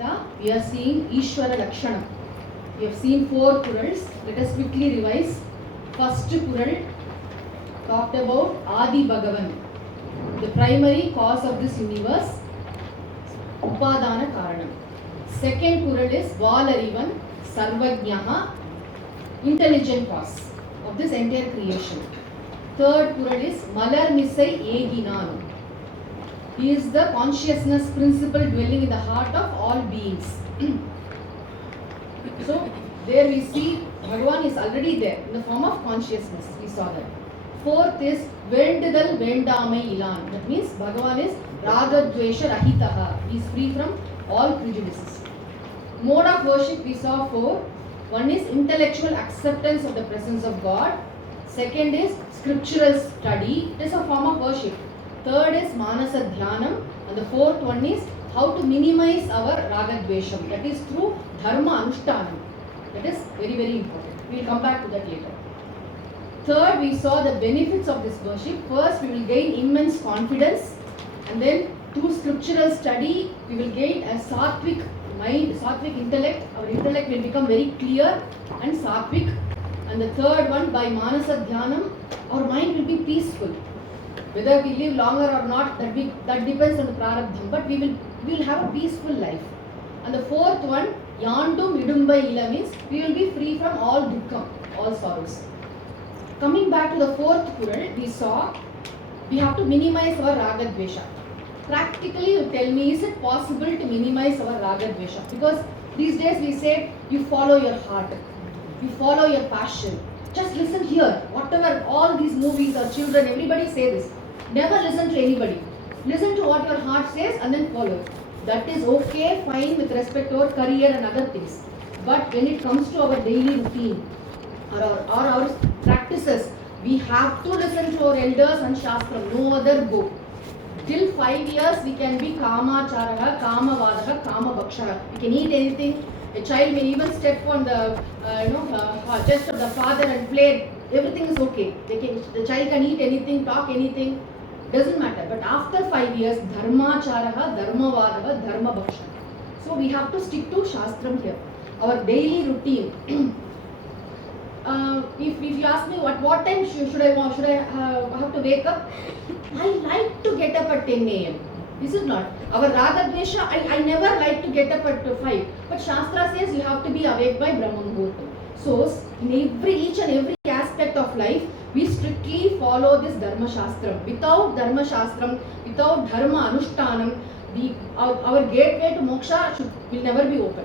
Samhita, we are seeing Ishvara Lakshanam. We have seen 4 Kurals. Let us quickly revise. First Kural talked about Adi Bhagavan, the primary cause of this universe, Upadana Karanam. Second Kural is Valarivan, Sarvajnaha, intelligent cause of this entire creation. Third Kural is Malar Misai Eginan. He is the consciousness principle dwelling in the heart of all beings. So, there we see Bhagavan is already there in the form of consciousness. We saw that. Fourth is Vendadal Vendamai Ilan. That means Bhagavan is Raga Dvesha Rahitaha. He is free from all prejudices. Mode of worship we saw 4. One is intellectual acceptance of the presence of God. Second is scriptural study. It is a form of worship. Third is Manasa Dhyanam. And the fourth one is how to minimize our Raga Dvesham. That is through Dharma Anushtanam. That is very, very important. We will come back to that later. Third, we saw the benefits of this worship. First, we will gain immense confidence. And then through scriptural study, we will gain a sattvic mind, sattvic intellect. Our intellect will become very clear and sattvic. And the third one, by Manasa Dhyanam, our mind will be peaceful. Whether we live longer or not, that depends on the prarabdham. But we will have a peaceful life. And the fourth one, Yandum Idumba Ila, means we will be free from all dukkha, all sorrows. Coming back to the fourth Kural, we saw we have to minimize our Raga Dvesha. Practically, you tell me, is it possible to minimize our Raga Dvesha? Because these days we say you follow your heart, you follow your passion. Just listen here. Whatever, all these movies or children, everybody say this. Never listen to anybody. Listen to what your heart says and then follow. That is okay, fine with respect to our career and other things. But when it comes to our daily routine or our practices, we have to listen to our elders and Shastram, no other go. Till 5 years, we can be Kama Charaha, Kama Vadaha, Kama Bhakshaha. We can eat anything. A child may even step on the chest of the father and play. Everything is okay. The child can eat anything, talk anything. Doesn't matter. But after 5 years, Dharma Charaha, Dharma Vadaha, Dharma Bhakshaha. So we have to stick to Shastram here. Our daily routine. If you ask me what time should I have to wake up, I like to get up at 10 a.m. Is it not? Our Raga Dvesha, I never like to get up at 5. But Shastra says you have to be awake by Brahma Muhurtam. So, in each and every aspect of life, we strictly follow this Dharma Shastram. Without Dharma Shastram, without Dharma Anushtanam, our gateway to moksha will never be open.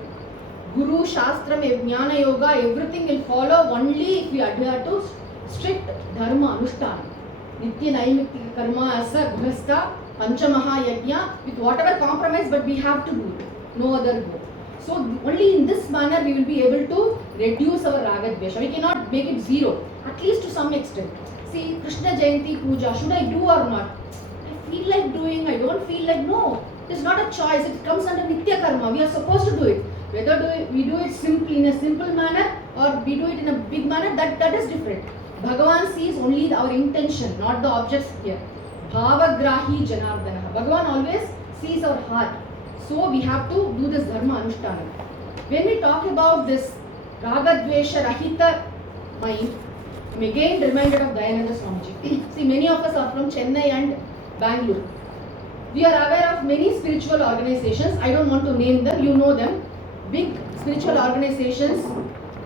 Guru, Shastram, Jnana Yoga, everything will follow only if we adhere to strict Dharma Anushtanam. Nitya Naimitika Karma Asa Grihastha Panchamaha Yajna, with whatever compromise, but we have to do it. No other go. So only in this manner we will be able to reduce our Raga Dvesha. We cannot make it zero, at least to some extent. See, Krishna Jayanti Puja, should I do or not? I feel like doing, I don't feel like, no. It is not a choice, it comes under Nitya Karma. We are supposed to do it. Whether we do it simply in a simple manner or we do it in a big manner, that is different. Bhagavan sees only our intention, not the objects here. Bhavagrahi Janardana. Bhagavan always sees our heart. So we have to do this Dharma Anushtanam. When we talk about this Raga Dvesha Rahita mind, I'm again reminded of Dayananda Swamiji. See, many of us are from Chennai and Bangalore. We are aware of many spiritual organizations. I don't want to name them, you know them. Big spiritual organizations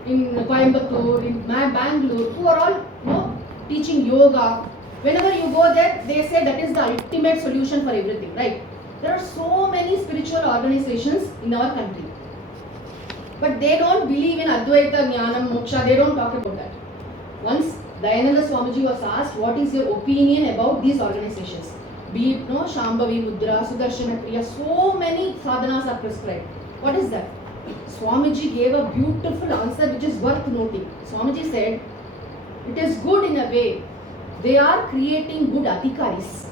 in Coimbatore, in Bangalore, who are all teaching yoga. Whenever you go there, they say that is the ultimate solution for everything, right? There are so many spiritual organizations in our country. But they don't believe in Advaita, Jnanam, Moksha, they don't talk about that. Once Dayananda Swamiji was asked, what is your opinion about these organizations? Be it Shambhavi Mudra, Sudarshana Kriya, so many sadhanas are prescribed. What is that? Swamiji gave a beautiful answer which is worth noting. Swamiji said, it is good in a way. They are creating good adhikaris.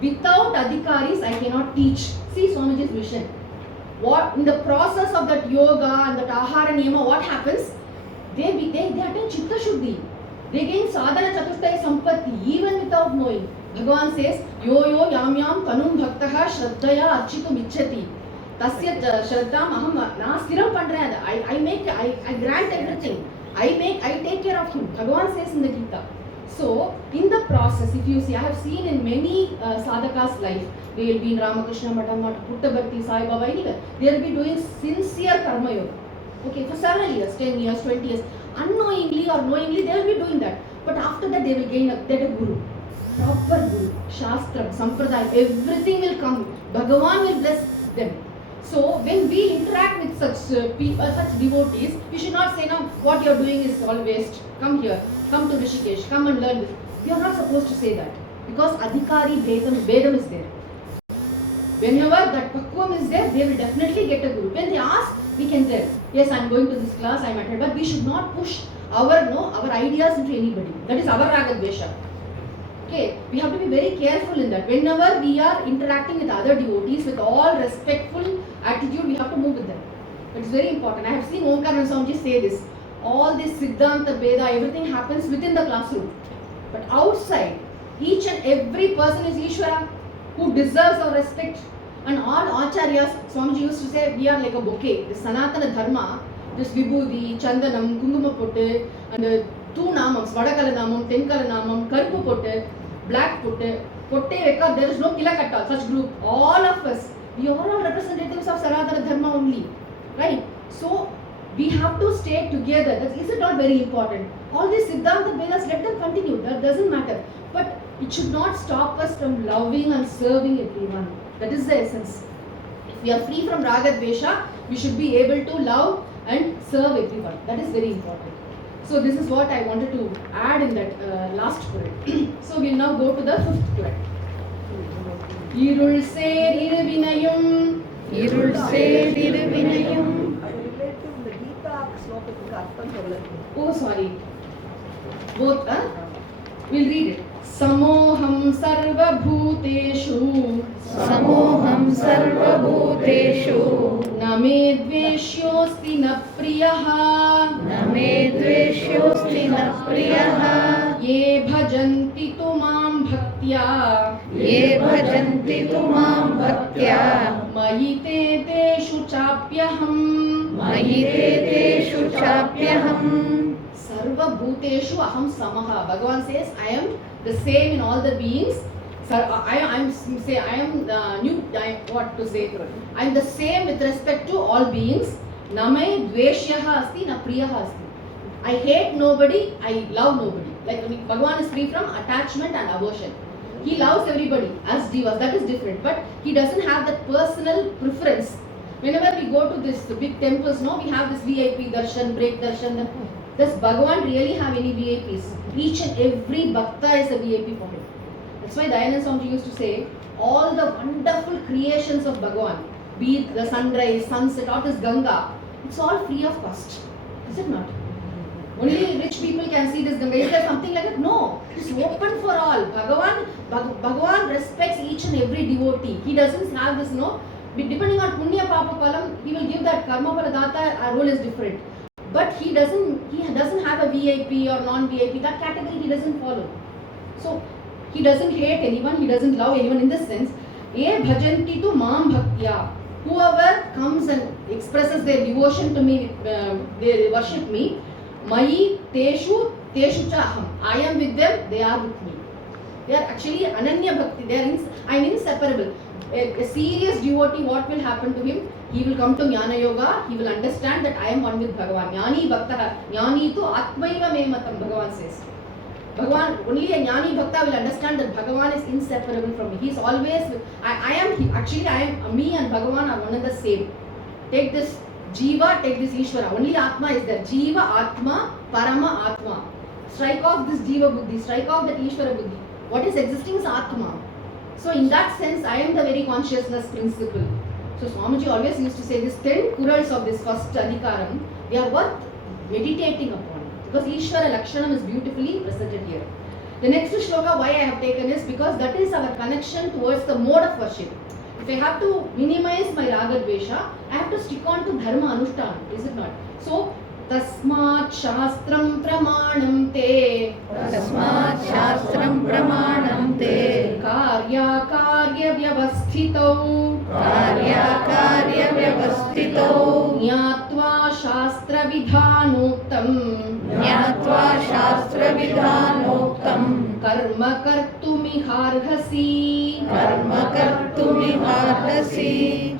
Without adhikaris, I cannot teach. See Swamiji's vision. What in the process of that yoga and that ahara niyama, what happens? They attain chitta shuddhi. They gain sadhana chatushtaya sampatti even without knowing. Bhagavan says, yo yam yam kanum bhaktaha shraddhaya architum ichchati. Tasya Shraddham Aham Na Stiram Pandran. I grant everything. I take care of him. Bhagavan says in the Gita. So, in the process, if you see, I have seen in many sadhakas' life, they will be in Ramakrishna Matham, Puttaparthi, Sai Baba, anywhere. They will be doing sincere karma yoga. Okay, for several years, 10 years, 20 years. Unknowingly or knowingly, they will be doing that. But after that, they will get a guru. Proper guru. Shastra, Sampradaya, everything will come. Bhagavan will bless them. So, when we interact with such people, such devotees, we should not say, no, what you are doing is all waste. Come here. Come to Rishikesh, come and learn this. You are not supposed to say that. Because Adhikari Vedam is there. Whenever that Pakvam is there, they will definitely get a guru. When they ask, we can tell, yes, I am going to this class, I am attending. But we should not push our ideas into anybody. That is our Ragadvesha. Okay, we have to be very careful in that. Whenever we are interacting with other devotees with all respectful attitude, we have to move with them. It's very important. I have seen Omkaran Swamiji say this. All this Siddhanta, Veda, everything happens within the classroom. But outside, each and every person is Ishvara who deserves our respect. And all Acharyas, Swamiji used to say, we are like a bouquet. The Sanatana Dharma, this Vibhuti, Chandanam, Kunguma Potte, and the two Namams, Vadakala Namam, Tenkala Namam, Karupu Potte, Black Potte, Potte Veka, there is no Kilakatta, such group. All of us, we are all representatives of Sanatana Dharma only. Right? So, we have to stay together. Is it not very important? All these Siddhanta Vedas, let them continue. That doesn't matter. But it should not stop us from loving and serving everyone. That is the essence. If we are free from Raga Dvesha, we should be able to love and serve everyone. That is very important. So this is what I wanted to add in that last Puran. So we will now go to the fifth Puran. Irul se iruvinayum. Irul se iruvinayum. Oh, sorry. Both, we'll read it. Samoham sarva bhuteshu. Samoham sarva bhuteshu. Name dveshyosti na priyaha. Name dveshyosti na priyaha. Ye bhajanti tumam bhaktya. Ye bhajanti tumam bhaktya. Mayite teshu chapyaham. Mayite teshu chapyaham. Sarva bhuteshu aham samaha. Bhagavan says, I am the same in all the beings. I am the same with respect to all beings. Name dveshyaha asti na priyaha asti. I hate nobody, I love nobody. Like Bhagavan is free from attachment and aversion. He loves everybody as divas, that is different. But he doesn't have that personal preference. Whenever we go to this big temples, no, we have this VIP darshan, break darshan. Does Bhagavan really have any VIPs? Each and every bhakta is a VIP for him. That's why Dayananda Swamiji used to say, all the wonderful creations of Bhagavan, be it the sunrise, sunset, or this Ganga, it's all free of cost. Is it not? Only rich people can see this Ganga. Is there something like that? No. It's open for all. Bhagavan respects each and every devotee. He doesn't have this, no. Depending on Punya Papa Kalam, he will give that Karma Paradata, our role is different. But he doesn't have a VIP or non-VIP. That category he doesn't follow. So he doesn't hate anyone, he doesn't love anyone in this sense. Ye bhajanti tu mam bhaktya. Whoever comes and expresses their devotion to me, they worship me. Mayi teshu cha aham. I am with them, they are with me. They are actually ananya bhakti. I am inseparable. A serious devotee, what will happen to him? He will come to Jnana Yoga, he will understand that I am one with Bhagavan. Jnani Bhakta, Jnani tu Atmaiva me matam, Bhagavan says. Bhagavan, only a Jnani Bhakta will understand that Bhagavan is inseparable from me. He is always with, me and Bhagavan are one and the same. Take this Jiva, take this Ishvara. Only Atma is there. Jiva, Atma, Parama, Atma. Strike off this Jiva Buddhi, strike off that Ishvara Buddhi. What is existing is Atma. So in that sense, I am the very consciousness principle. So Swamiji always used to say, these 10 Kurals of this first Adhikaram, they are worth meditating upon. Because Ishvara Lakshanam is beautifully presented here. The next shloka, why I have taken is because that is our connection towards the mode of worship. If I have to minimize my Raga Dvesha, I have to stick on to Dharma Anushtana, is it not? So तस्मात् शास्त्रं प्रमाणं ते तस्मात् शास्त्रं प्रमाणं ते कार्याकार्यव्यवस्थितौ कार्याकार्यव्यवस्थितौ ज्ञात्वा शास्त्रविधानोक्तं ज्ञात्वा शास्त्रविधानोक्तं कर्म कर्तुमिहार्हसि. कर्म कर्तुमिहार्हसि.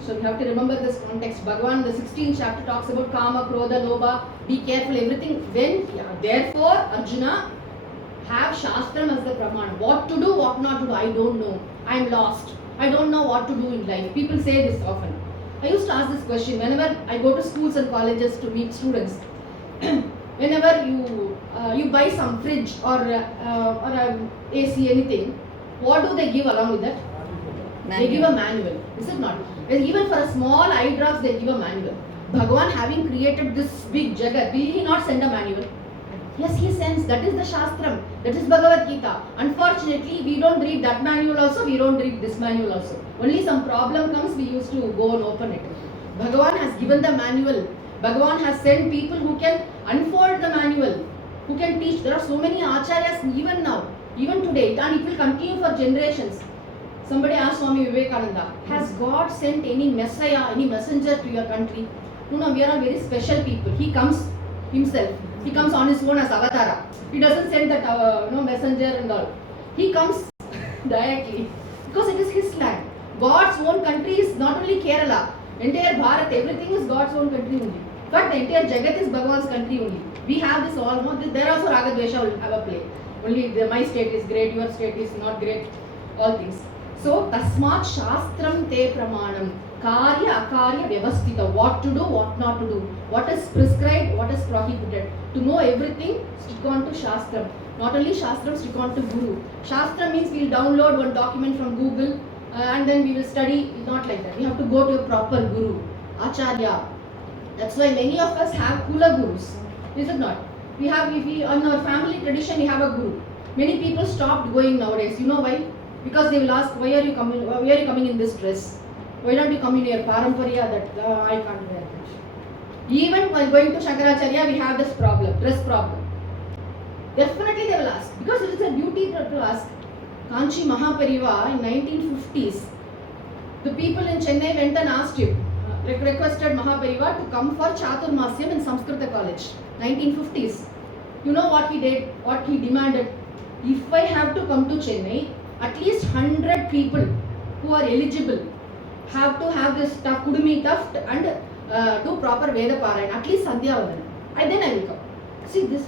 So you have to remember this context. Bhagavan in the 16th chapter talks about kama, krodha, lobha. Be careful, everything. Then, therefore, Arjuna, have shastram as the praman. What to do, what not to do, I don't know. I am lost. I don't know what to do in life. People say this often. I used to ask this question whenever I go to schools and colleges to meet students. Whenever you buy some fridge or AC, anything, what do they give along with that? They give a manual, is it not? Even for a small eye drops, they give a manual. Bhagavan having created this big jagat, will he not send a manual? Yes, he sends. That is the Shastram. That is Bhagavad Gita. Unfortunately, we don't read that manual also, we don't read this manual also. Only some problem comes, we used to go and open it. Bhagavan has given the manual. Bhagavan has sent people who can unfold the manual, who can teach. There are so many acharyas even now, even today, and it will continue for generations. Somebody asked Swami Vivekananda, has God sent any messiah, any messenger to your country? No, we are a very special people. He comes himself. He comes on his own as avatara. He doesn't send that messenger and all. He comes directly because it is his land. God's own country is not only Kerala, entire Bharat, everything is God's own country only. But the entire Jagat is Bhagavan's country only. We have this all. There also Raga Dvesha will have a play. Only my state is great, your state is not great, all things. So, tasmat shastram te pramanam. Karya akarya vyavasthita. What to do, what not to do. What is prescribed, what is prohibited. To know everything, stick on to shastram. Not only shastram, stick on to guru. Shastra means we will download one document from Google and then we will study. Not like that. We have to go to a proper guru, acharya. That's why many of us have kula gurus. Is it not? We have, on our family tradition, we have a guru. Many people stopped going nowadays. You know why? Because they will ask, why are you coming in this dress? Why don't you come in your parampariya? That I can't wear that. Even while going to Shankaracharya, we have this problem, dress problem. Definitely they will ask, because it is a duty to ask. Kanchi Mahapariva in 1950s, the people in Chennai went and asked him, requested Mahapariva to come for Chaturmasyam in Samskrita College, 1950s. You know what he did, what he demanded? If I have to come to Chennai, at least 100 people who are eligible have to have this Kudumi Tuft and do proper Veda Parayan, at least Sandhya Vandana. And then I will come. See this,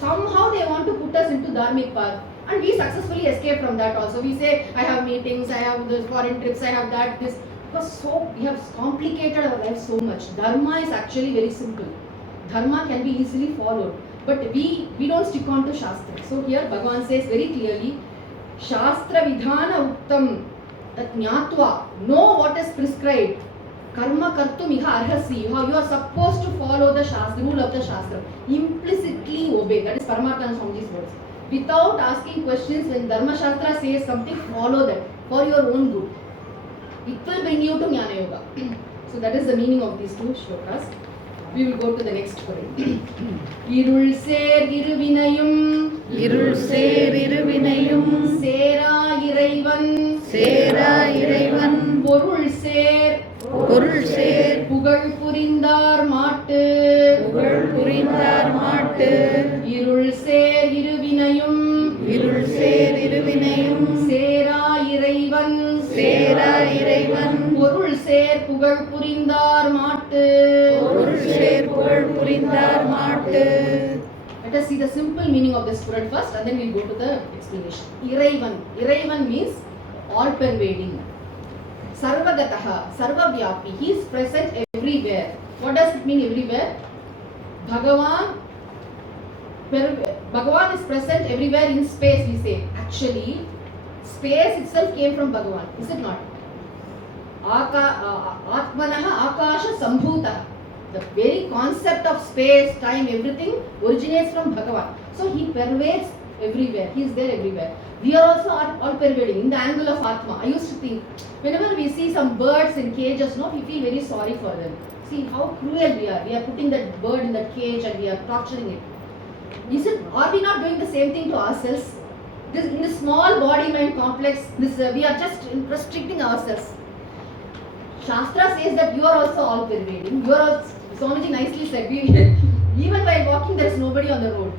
somehow they want to put us into Dharmic path. And we successfully escape from that also. We say, I have meetings, I have the foreign trips, I have that, this. Because we have complicated our life so much. Dharma is actually very simple. Dharma can be easily followed. But we don't stick on to Shastra. So here Bhagavan says very clearly, Shastra Vidhana Uttam, that Jnatva, know what is prescribed. Karma Kartum Iha Arhasi, you are supposed to follow the Shastra, rule of the Shastra. Implicitly obey. That is Paramatma Swamiji's words. Without asking questions, when Dharma Shastra says something, follow that for your own good. It will bring you to Jnana Yoga. So that is the meaning of these two shlokas. We will go to the next one. Irul ser iruvinayum, இருள் சேர் இருவினையும் சேரா இறைவன், சேரா இறைவன் பொருள் சேர், பொருள் சேர் புகழ் புரிந்தார் மாட்டு, புகழ் புரிந்தார் மாட்டு. இருள் சேர் இருவினையும், இருள் சேர் இருவினையும் சேரா இறைவன், சேரா இறைவன் பொருள் சேர் புகழ் புரிந்தார் மாட்டு. பொருள் சேர் புகழ் புரிந்தார் மாட்டு. Let us see the simple meaning of this word first and then we'll go to the explanation. Iraivan. Iraivan means all pervading. Sarvagataha, Sarvavyapi. He is present everywhere. What does it mean everywhere? Bhagavan is present everywhere in space, we say. Actually, space itself came from Bhagavan, is it not? Atmanaha Akasha Sambhuta. The very concept of space, time, everything originates from Bhagavan. So he pervades everywhere. He is there everywhere. We are also all pervading in the angle of Atma. I used to think, whenever we see some birds in cages, no, we feel very sorry for them. See how cruel we are. We are putting that bird in that cage and we are torturing it. Are we not doing the same thing to ourselves? In this small body-mind complex, we are just restricting ourselves. Shastra says that you are also all pervading. You are also, Swamiji nicely said, even while walking, there is nobody on the road.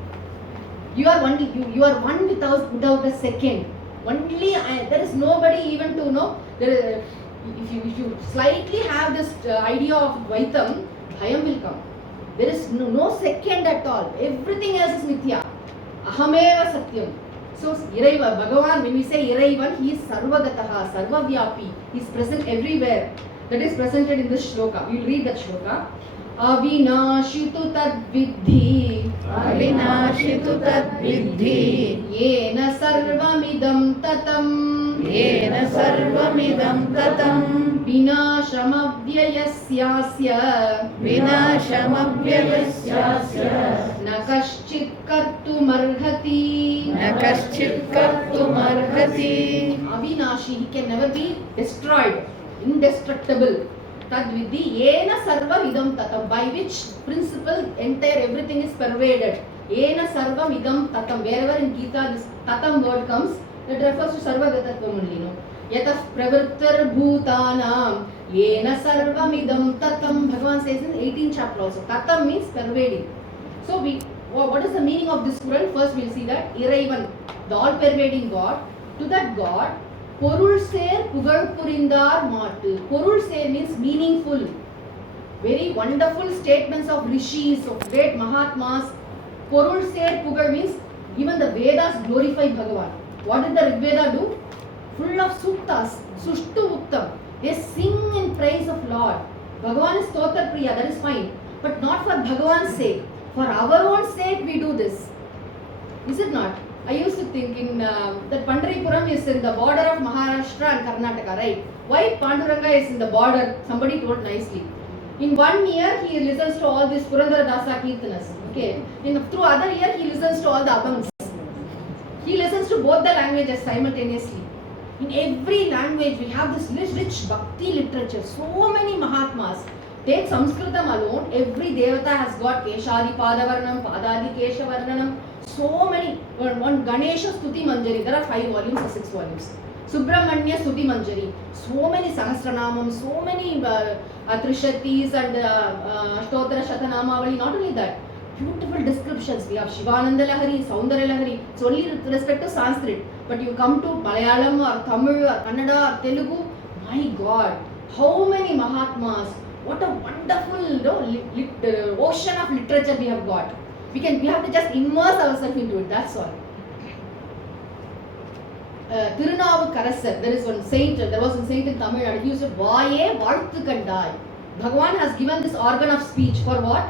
You are one without a second. There is nobody even to know. If you slightly have this idea of Dvaitam, Bhayam will come. There is no second at all. Everything else is Mithya. Ahameva Satyam. So, Iraiva, Bhagavan, when we say Iraivan, he is Sarvagataha, Sarvavyapi. He is present everywhere. That is presented in this shloka. We will read that shloka. Avinashitu tad vidhi. Avinashitu tad vidhi. Yena sarvamidam tatam. Yena sarvamidam tatam. Vinashamavyayasyasya. Vinashamavyayasyasya. Nakaschit kartumarhati. Nakaschit kartumarhati. Avinashi, he can never be destroyed, indestructible. Tadvidhi yena sarva idam tatam, by which principle entire everything is pervaded. Yena sarva idam tatam, wherever in Gita this tatam word comes, that refers to sarva gatatvam only, no? Yatah pravrittar bhutanam yena sarva idam tatam, Bhagavan says in 18th chapter also. Tatam means pervading. So what is the meaning of this Quran? First we will see that Iraivan, the all pervading God. To that God, Porul ser pugal purindar maatu. Porul ser means meaningful. Very wonderful statements of rishis, of great Mahatmas. Porul ser pugal means even the Vedas glorify Bhagavan. What did the Rig Veda do? Full of suttas, sushtu uttam. They sing in praise of Lord. Bhagavan is Stotra Priya, that is fine. But not for Bhagavan's sake. For our own sake we do this. Is it not? I used to think that Pandaripuram is in the border of Maharashtra and Karnataka, right? Why Panduranga is in the border? Somebody told nicely. In 1 year, he listens to all these Purandara Dasa Kirtanas. Okay. Through other year, he listens to all the Abhangs. He listens to both the languages simultaneously. In every language, we have this rich bhakti literature. So many Mahatmas. Take Sanskritam alone, every Devata has got Keshadi Padavarnam, Padadi Keshavarnam. So many. One Ganesha Stuti Manjari, there are 5 volumes or 6 volumes. Subramanya Stuti Manjari. So many Sahasranamam, so many Trishatis and Ashtotra Shatanamavali. Not only that, beautiful descriptions. We have Shivananda Lahari, Saundarya Lahari. It's only with respect to Sanskrit. But you come to Malayalam or Tamil or Kannada or Telugu, my God, how many Mahatmas. What a wonderful ocean of literature we have got. We have to just immerse ourselves into it, that's all. Tirunavukarasar, there was one saint in Tamil Nadu, he used to Vaye Varthu Kandai. Bhagavan has given this organ of speech for what?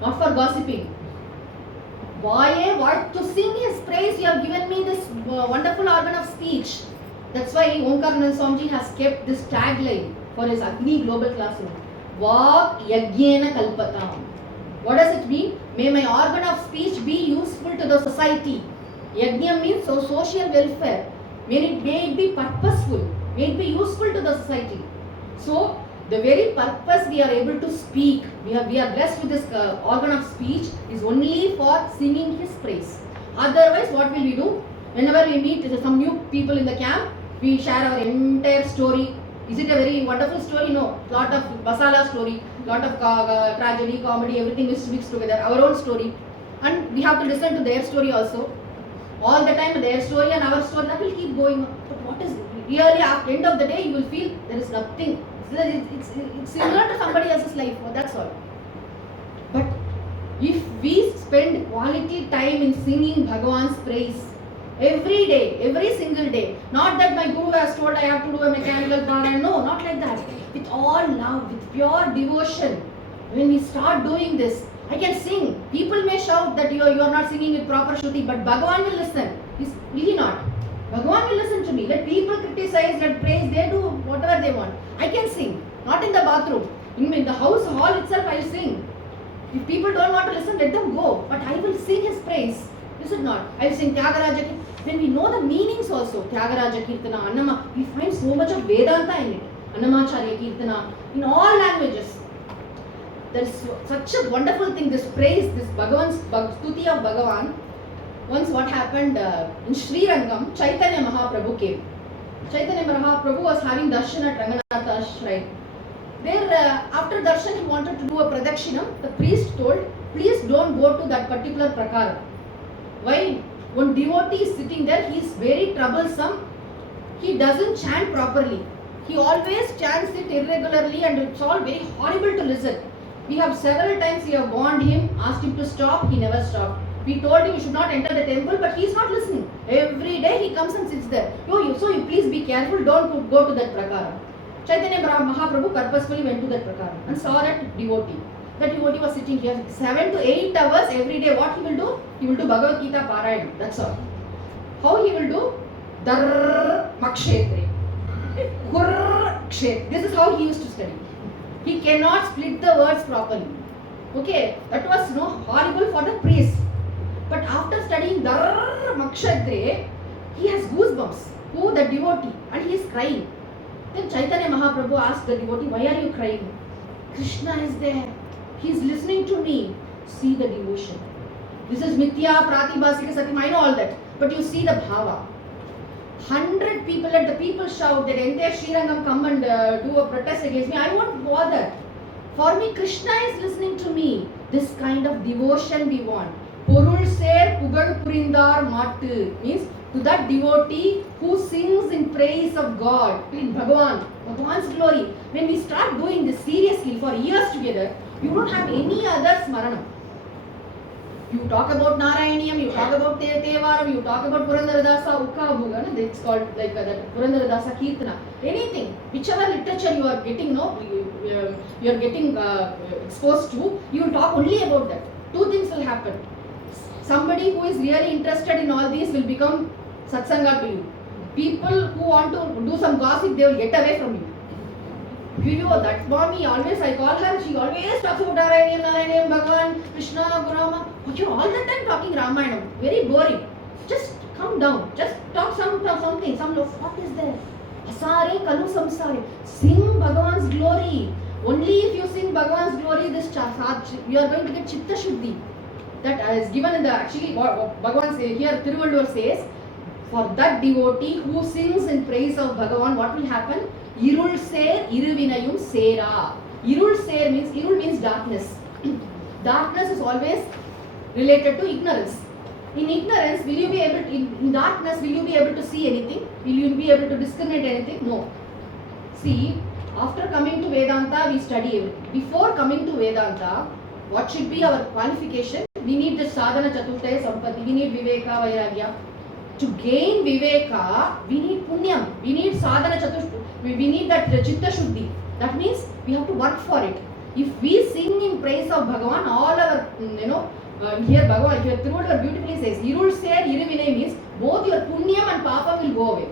Not for gossiping. Vaye Varthu, to sing his praise, you have given me this wonderful organ of speech. That's why Omkaranand Swamiji has kept this tagline for his Agni Global Classroom. Vak Yagyena Kalpatam. What does it mean? May my organ of speech be useful to the society. Yajna means social welfare. May it be purposeful. May it be useful to the society. So, the very purpose we are able to speak, we are blessed with this organ of speech is only for singing his praise. Otherwise, what will we do? Whenever we meet some new people in the camp, we share our entire story. Is it a very wonderful story? No. Lot of masala story, lot of tragedy, comedy, everything is mixed together. Our own story. And we have to listen to their story also. All the time their story and our story, that will keep going. But what is really at the end of the day, you will feel there is nothing. It's similar to somebody else's life. That's all. But if we spend quality time in singing Bhagavan's praise, every day, every single day. Not that my guru has told I have to do a mechanical parayana. No, not like that. With all love, with pure devotion. When we start doing this, I can sing. People may shout that you are not singing with proper shruti, but Bhagavan will listen. Will he not? Bhagavan will listen to me. Let people criticize, let praise, they do whatever they want. I can sing. Not in the bathroom. In the house hall itself I will sing. If people don't want to listen, let them go. But I will sing his praise. Is it not? I'll sing Tyagaraja Kirtana. When we know the meanings also, Tyagaraja Kirtana, Annama, we find so much of Vedanta in it. Annamacharya Kirtana, in all languages. There is such a wonderful thing, this praise, this Bhagavan's Stuti of Bhagavan. Once what happened in Sri Rangam, Chaitanya Mahaprabhu came. Chaitanya Mahaprabhu was having darshan at Ranganatha's shrine. There, after darshan, he wanted to do a pradakshinam. The priest told, please don't go to that particular prakara. Why? One devotee is sitting there, he is very troublesome. He doesn't chant properly. He always chants it irregularly and it's all very horrible to listen. We have several times we have warned him, asked him to stop, he never stopped. We told him you should not enter the temple, but he is not listening. Every day he comes and sits there. So you please be careful, don't go to that prakara. Chaitanya Mahaprabhu purposefully went to that prakara and saw that devotee. That devotee was sitting here 7 to 8 hours every day. What he will do? He will do Bhagavad Gita Parayana. That's all. How he will do? Dar Makshetre. Kur Kshet. This is how he used to study. He cannot split the words properly. Okay, that was horrible for the priest. But after studying Dar Makshetre, he has goosebumps. Who? The devotee. And he is crying. Then Chaitanya Mahaprabhu asked the devotee, why are you crying? Krishna is there. He is listening to me. See the devotion. This is Mithya, Pratibhasika, Satyam. I know all that. But you see the bhava. 100 people, let the people shout that entire Srirangam come and do a protest against me. I won't bother. For me, Krishna is listening to me. This kind of devotion we want. Porul ser pugal purindar mattu means to that devotee who sings in praise of God, Bhagavan's glory. When we start doing this seriously for years together, you don't have any other smaranam. You talk about Narayaniyam, you talk about Tevaram, you talk about Purandaradasa, Ukka, it's called like that, Purandaradasa Kirtana. Anything, whichever literature you are getting, you are getting exposed to, you will talk only about that. Two things will happen. Somebody who is really interested in all these will become satsanga to you. People who want to do some gossip, they will get away from you. That mommy, always I call her, she always talks about Narayanam, Bhagavan, Krishna, Gurama. But you're all the time talking Ramayana. Very boring. Just come down. Just talk something. What is there? Asare kalu samsare. Sing Bhagavan's glory. Only if you sing Bhagavan's glory, you are going to get Chitta Shuddhi. That is given in the, actually, Bhagavan says, here Thiruvalluvar says, for that devotee who sings in praise of Bhagavan, what will happen? Irul ser iruvinayum sera. Irul ser means darkness. Darkness is always related to ignorance. In ignorance, will you be able to, in darkness, will you be able to see anything? Will you be able to discriminate anything? No. See, after coming to Vedanta, we study everything. Before coming to Vedanta, what should be our qualification? We need the sadhana chaturtaya sampatti. We need viveka, vairagya. To gain viveka, we need punyam. We need sadhana chaturtaya. We need that chitta shuddhi. That means we have to work for it. If we sing in praise of Bhagavan, all our, here Bhagavan, here Thiruvalluvar beautifully says, Irul ser iruvinai means both your punyam and papa will go away.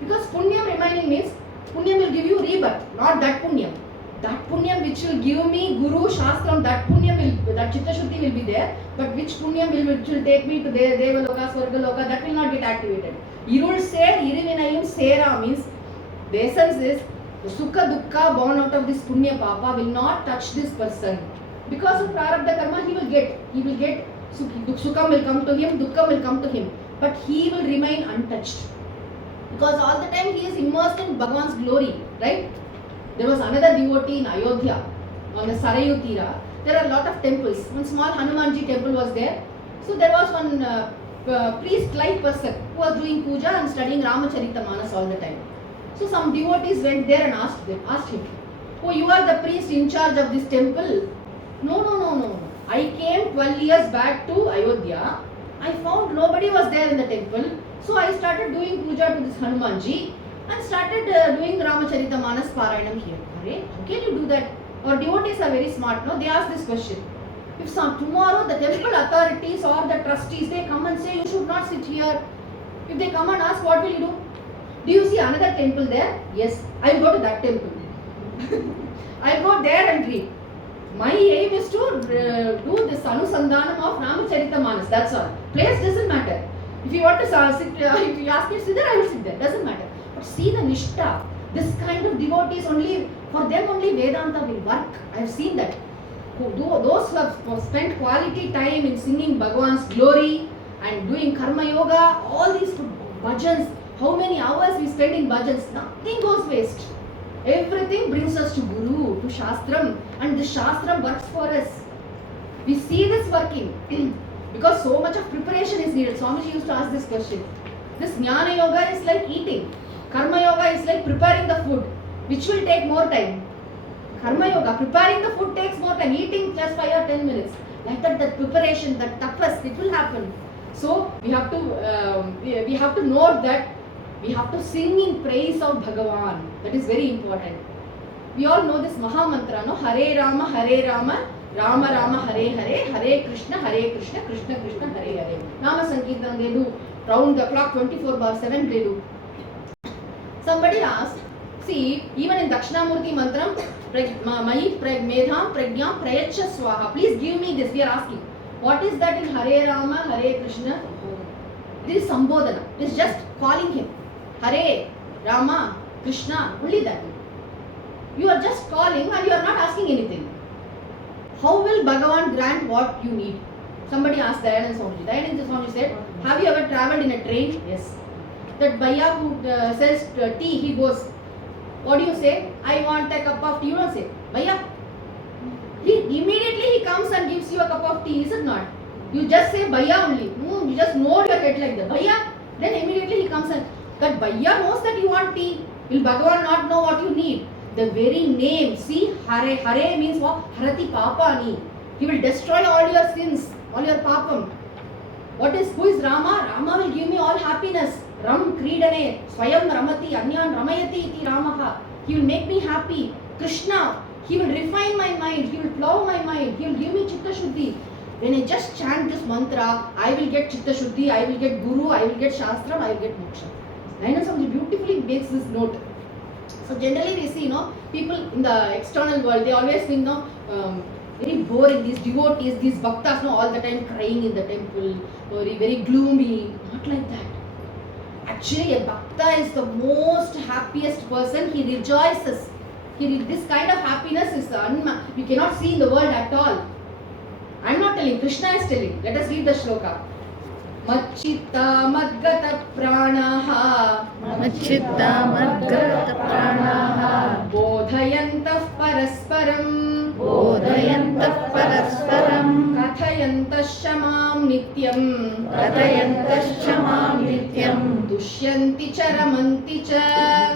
Because punyam remaining means, punyam will give you rebirth, not that punyam. That punyam which will give me Guru, Shastram, that punyam will, that chitta shuddhi will be there. But which punyam which will take me to Devaloka, Swargaloka, that will not get activated. Irul ser iruvinayum sera means, the essence is, the Sukha Dukkha born out of this Punya Papa will not touch this person. Because of Prarabdha Karma, he will get Sukham will come to him, Dukkham will come to him. But he will remain untouched. Because all the time he is immersed in Bhagavan's glory, right? There was another devotee in Ayodhya, on the Sarayu Tira. There are a lot of temples. One small Hanumanji temple was there. So there was one priest-like person who was doing puja and studying Ramacharita all the time. So some devotees went there and asked him, oh, you are the priest in charge of this temple? No. I came 12 years back to Ayodhya. I found nobody was there in the temple. So I started doing puja to this Hanumanji and started doing Ramacharita Manas Parayanam here. How can you do that? Our devotees are very smart, no? They ask this question. If tomorrow the temple authorities or the trustees, they come and say you should not sit here. If they come and ask, what will you do? Do you see another temple there? Yes, I will go to that temple. I will go there and read. My aim is to do this Anusandhanam of Ramacharita That's all. Place doesn't matter. If you want to sit, if you ask me to sit there, I will sit there. Doesn't matter. But see the Nishtha. This kind of devotees only, for them only Vedanta will work. I have seen that. Those who have spent quality time in singing Bhagavan's glory and doing Karma Yoga, all these bhajans, how many hours we spend in bhajans, nothing goes waste. Everything brings us to Guru, to Shastram, and the Shastram works for us. We see this working because so much of preparation is needed. Swamiji used to ask this question. This Jnana Yoga is like eating. Karma Yoga is like preparing the food. Which will take more time? Karma Yoga, preparing the food takes more time. Eating just 5 or 10 minutes. Like that preparation, that tapas, it will happen. So we have to note that we have to sing in praise of Bhagavan. That is very important. We all know this Maha Mantra, no? Hare Rama, Rama Rama, Hare Hare, Hare Krishna, Krishna Krishna, Hare Hare. Nama Sankirtan they do. Round the clock, 24/7 they do. Somebody asked, see, even in Dakshinamurti Mantram, Mayi Medham Pragyam Prayacha Swaha. Please give me this. We are asking. What is that in Hare Rama, Hare Krishna? This is Sambodhana. It is just calling him. Hare, Rama, Krishna, only that. You are just calling and you are not asking anything. How will Bhagavan grant what you need? Somebody asked Dayanand Swamiji. Dayanand Swamiji said, have you ever travelled in a train? Yes. That Bhaiya who sells tea, he goes, what do you say? I want a cup of tea. You don't say, Bhaiya. Immediately he comes and gives you a cup of tea, is it not? You just say Bhaiya only. You just nod your head like that. Bhaiya. Then immediately he comes and that Bhaiya knows that you want tea. Will Bhagavan not know what you need? The very name, see, Hare, Hare means what? Harati Papani. He will destroy all your sins, all your papam. Who is Rama? Rama will give me all happiness. Ram Kridane, Swayam Ramati, Anyan Ramayati iti Ramaha. He will make me happy. Krishna, he will refine my mind, he will plow my mind, he will give me Chitta Shuddhi. When I just chant this mantra, I will get Chitta Shuddhi, I will get Guru, I will get Shastram, I will get Moksha. Dayanand Swamiji beautifully makes this note. So generally we see, people in the external world, they always think, very boring, these devotees, these bhaktas, all the time crying in the temple, very, very gloomy. Not like that. Actually, a bhakta is the most happiest person. He rejoices. This kind of happiness is we cannot see in the world at all. I am not telling, Krishna is telling. Let us read the shloka. Machitta madgata pranaha bodhayantah parasparam kathayantah shamam nityam dushyanti charamanti cha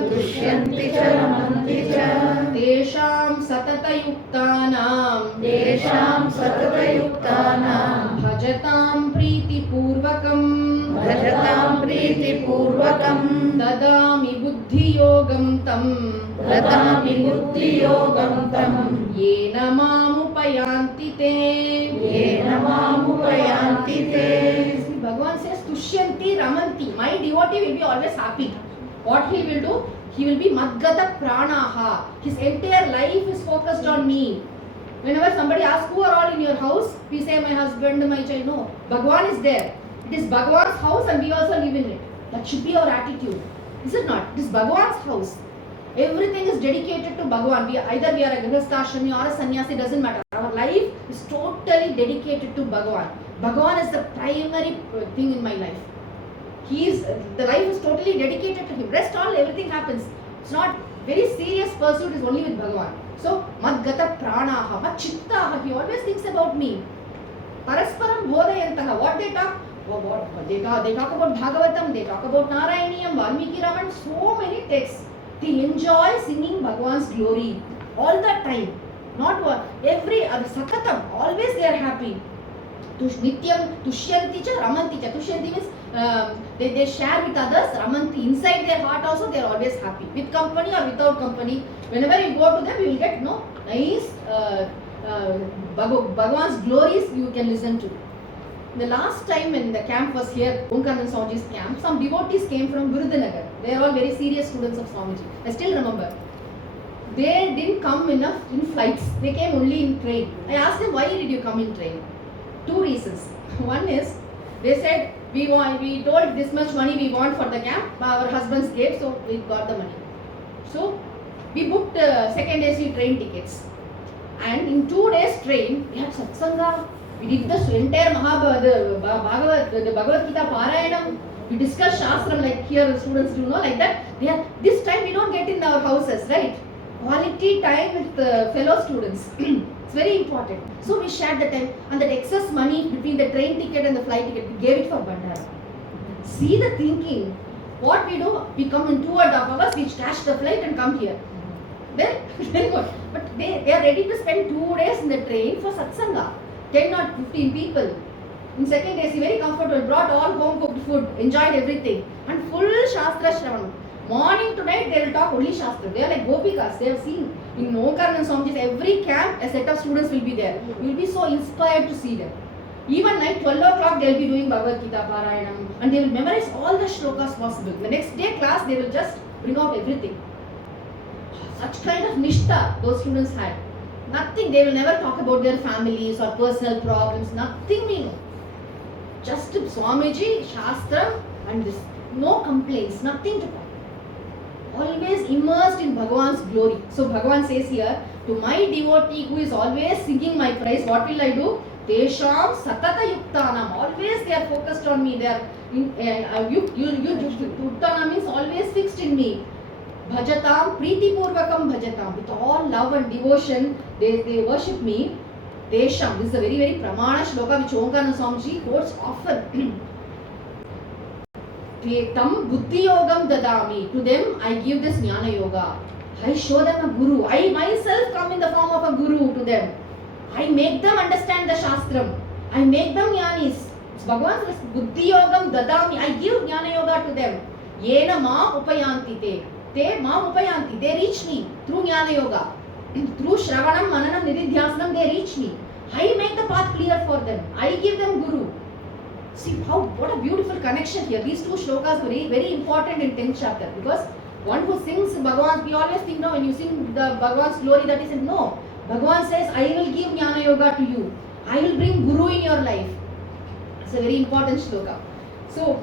tesham satatayuktanam bhajatam priti purvakam dadami buddhi yogam tam yena mamupayanti te. Bhagavan says tushyanti ramanti. My devotee will be always happy. What he will do? He will be madgata pranaha. His entire life is focused on me. Whenever somebody asks who are all in your house, we say my husband, my child. No, Bhagavan is there. It is Bhagavan's house and we also live in it. That should be our attitude. Is it not? It is Bhagavan's house. Everything is dedicated to Bhagavan. Either we are a grihastha or a sannyasi, doesn't matter. Our life is totally dedicated to Bhagavan. Bhagavan is the primary thing in my life. The life is totally dedicated to him. Rest all, everything happens. It's not very serious pursuit is only with Bhagavan. So, madgata pranaha, machittaha, he always thinks about me. Parasparam bodhayantaha, what they talk? They talk about Bhagavatam, they talk about Narayaniyam, Valmiki Raman, so many texts. They enjoy singing Bhagavan's glory all the time. Not every sakatam, always they are happy. Nityam, tushyanti cha, ramanti cha. Tushyanti means they share with others, ramanti. Inside their heart also they are always happy. With company or without company. Whenever you go to them, you will get nice Bhagavan's glories you can listen to. The last time when the camp was here, Omkaranand Swamiji's camp, some devotees came from Virudhunagar. They are all very serious students of Swamiji. I still remember. they didn't come enough in flights. They came only in train. I asked them, why did you come in train? Two reasons. One is, they said, we told this much money we want for the camp. Our husbands gave, so we got the money. So we booked second AC train tickets. And in 2 days train, we had satsanga. We did the entire the Bhagavad Gita Parayanam. We discussed Shastram like here students do know like that. This time we don't get in our houses, right? Quality time with fellow students. It's very important. So we shared the time, and that excess money between the train ticket and the flight ticket, we gave it for Bandara. See the thinking. What we do, we come in 2.5 hours, we catch the flight and come here. Then what? But they are ready to spend 2 days in the train for satsanga. 10 or 15 people. In second day, very comfortable, brought all home cooked food, enjoyed everything, and full Shastra Shravanam. Morning to night, they will talk only Shastra. They are like Gopikas. They have seen in Onkar and Swamiji's every camp, a set of students will be there. You will be so inspired to see them. Even night 12 o'clock, they will be doing Bhagavad Gita Parayanam, and they will memorize all the shlokas possible. The next day class, they will just bring out everything. Such kind of nishtha those students had. Nothing, they will never talk about their families or personal problems. Nothing we know. Just Swamiji, Shastra, and this. No complaints, nothing to talk. Always immersed in Bhagavan's glory. So Bhagavan says here, to my devotee who is always singing my praise, what will I do? Tesham satata yuktanam. Always they are focused on me. They are yuktana means always fixed in me. Bhajatam priti purvakam bhajatam. With all love and devotion, they worship me. Tesham. This is a very, very pramana shloka which Omkarana Swamiji quotes often. Tam buddhi yogam dadami. To them I give this jnana yoga. I show them a guru. I myself come in the form of a guru to them. I make them understand the Shastram. I make them jnanis. It's Bhagavan says buddhi yogam dadami. I give jnana yoga to them. Yena ma upayanti te. Te ma upayanti. They reach me through jnana yoga. Through Shravanam, Mananam, Nididhyasanam, they reach me. I make the path clear for them. I give them guru. See what a beautiful connection here. These two shlokas are very, very important in 10th chapter, because one who sings Bhagavan, we always think, no, when you sing the Bhagavan's glory, that is it. No. Bhagavan says, I will give jnana yoga to you. I will bring guru in your life. It's a very important shloka. So,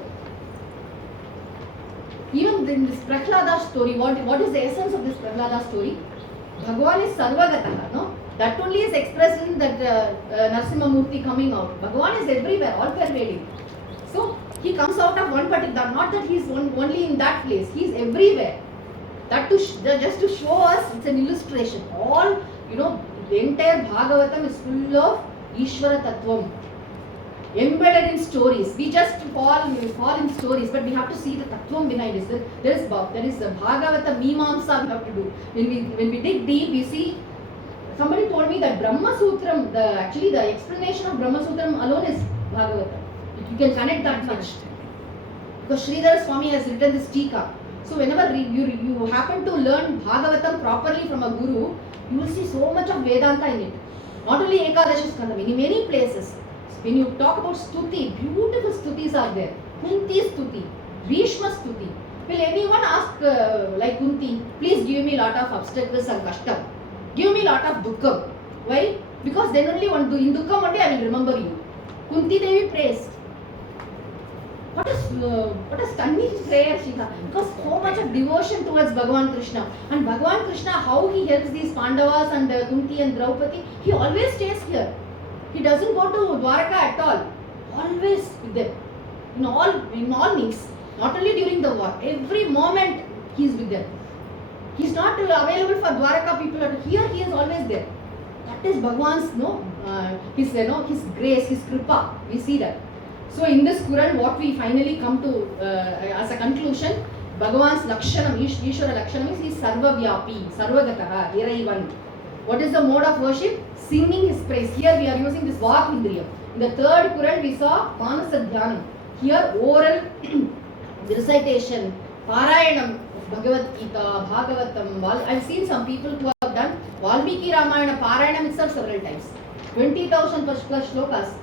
even in this Prahlada story, what is the essence of this Prahlada story? Bhagavan is sarvagataha, no? That only is expressed in that Narasimha Murti coming out. Bhagavan is everywhere, all pervading. So he comes out of one particular, not that he is only in that place, he is everywhere. That just to show us, it's an illustration. All, the entire Bhagavatam is full of Ishvara Tattvam, embedded in stories. We just fall in stories, but we have to see the Tattvam behind it. There is a Bhagavata Mimamsa we have to do. When we dig deep, we see. Somebody told me that Brahma Sutram, the explanation of Brahma Sutram alone is Bhagavata. You can connect that much. Because Sridhara Swami has written this Tika. So whenever you happen to learn Bhagavatam properly from a guru, you will see so much of Vedanta in it. Not only Ekadashi Skandam, in many places. When you talk about Stuti, beautiful Stutis are there. Kunti Stuti, Bhishma Stuti. Will anyone ask like Kunti, please give me lot of obstacles and kashtam. Give me lot of dukkam. Why? Because then only in dukkam only I will remember you. Kunti Devi prays. What a stunning prayer, Shikha. Because so much of devotion towards Bhagavan Krishna. And Bhagavan Krishna, how he helps these Pandavas and Kunti and Draupadi, he always stays here. He doesn't go to Dwaraka at all. Always with them. In all means. Not only during the war. Every moment he is with them. He is not available for Dwaraka people. Here he is always there. That is Bhagavan's his grace, his kripa. We see that. So in this Kural, what we finally come to as a conclusion, Bhagavan's Lakshanam, Ishvara Lakshanam is he is Sarvavyapi, Sarvagataha, Iraivan. What is the mode of worship? Singing his praise. Here we are using this Vak Indriyam. In the third Kural, we saw Manasa Dhyanam. Here oral recitation, Parayanam of Bhagavad Gita, Bhagavatam. I have seen some people who have done Valmiki Ramayana Parayanam itself several times. 20,000 plus shlokas.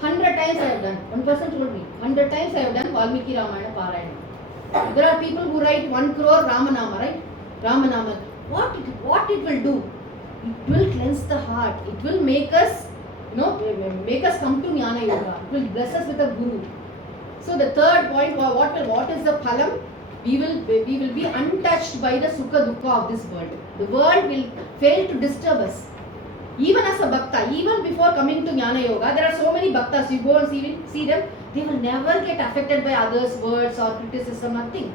100 times I have done. One person told me, 100 times I have done Valmiki Ramayana Parayanam. There are people who write 1 crore Ramanama, right? Ramanama. what it will do? It will cleanse the heart. It will make us, make us come to Jnana Yoga. It will bless us with a guru. So the third point, what is the phalam? We will be untouched by the sukha dukkha of this world. The world will fail to disturb us. Even as a bhakta, even before coming to Jnana Yoga, there are so many bhaktas. You go and see them. They will never get affected by others' words or criticism, nothing.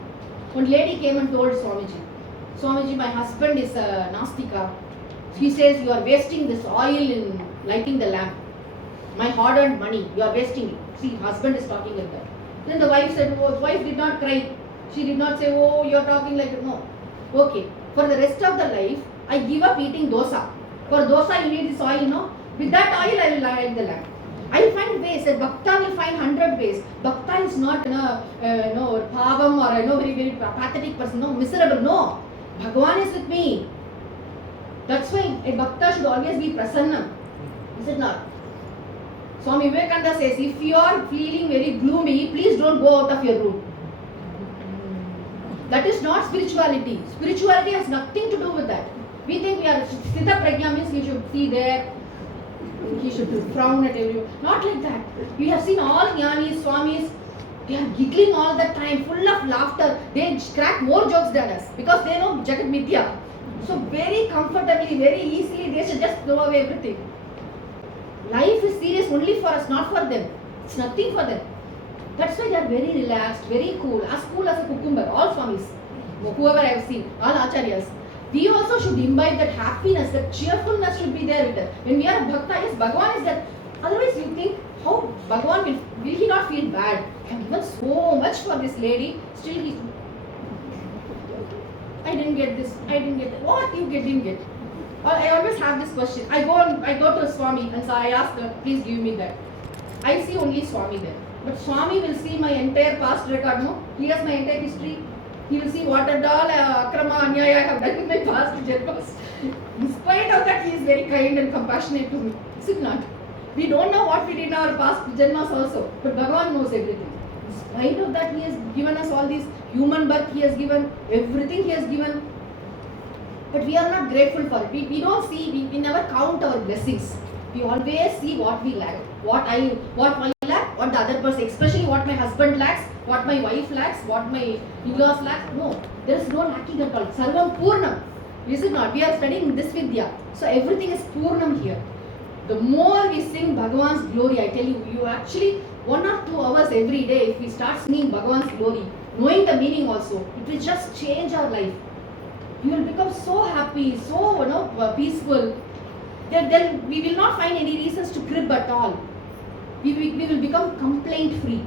One lady came and told Swamiji, my husband is a Nastika. He says, you are wasting this oil in lighting the lamp. My hard-earned money, you are wasting it. See, husband is talking like that. Then the wife said, wife did not cry. She did not say, oh, you are talking like that. No. Okay. For the rest of the life, I give up eating dosa. For dosa, you need this oil, no? With that oil, I will light the lamp. I will find ways. A bhakta will find 100 ways. Bhakta is not, bhavam or very, very pathetic person. No, miserable. No. Bhagavan is with me. That's why a bhakta should always be prasanna. Is it not? Swami Vivekananda says, if you are feeling very gloomy, please don't go out of your room. That is not spirituality. Spirituality has nothing to do with that. We think we are Siddha Prajna means we should see there, he should frown at everyone. Not like that. We have seen all Jnanis, Swamis, they are giggling all the time, full of laughter. They crack more jokes than us because they know Jagat Mithya. So very comfortably, very easily, they should just throw away everything. Life is serious only for us, not for them. It's nothing for them. That's why they are very relaxed, very cool as a cucumber. All Swamis, whoever I have seen, all Acharyas. We also should imbibe that happiness, that cheerfulness should be there with us. When we are Bhakta, yes, Bhagavan is there. Otherwise, you think, how Bhagavan will he not feel bad? I have given so much for this lady, still I didn't get this, I didn't get that. What you didn't get? I always have this question. I go to a Swami and so I ask her, please give me that. I see only Swami there. But Swami will see my entire past record, no? He has my entire history. He will see what all akrama, anyaya I have done in my past janmas. In spite of that, he is very kind and compassionate to me. Is it not? We don't know what we did in our past janmas also. But Bhagavan knows everything. In spite of that, he has given us all these human birth, he has given, everything he has given. But we are not grateful for it. We don't see, we never count our blessings. We always see what we lack. What I lack, what the other person, especially what my husband lacks, what my wife lacks, what my in-laws lack. No, there is no lacking at all. Sarvam Purnam. Is it not? We are studying this Vidya. So everything is Purnam here. The more we sing Bhagavan's glory, I tell you actually 1 or 2 hours every day, if we start singing Bhagavan's glory, knowing the meaning also, it will just change our life. We will become so happy, so peaceful. Then we will not find any reasons to crib at all. We will become complaint free.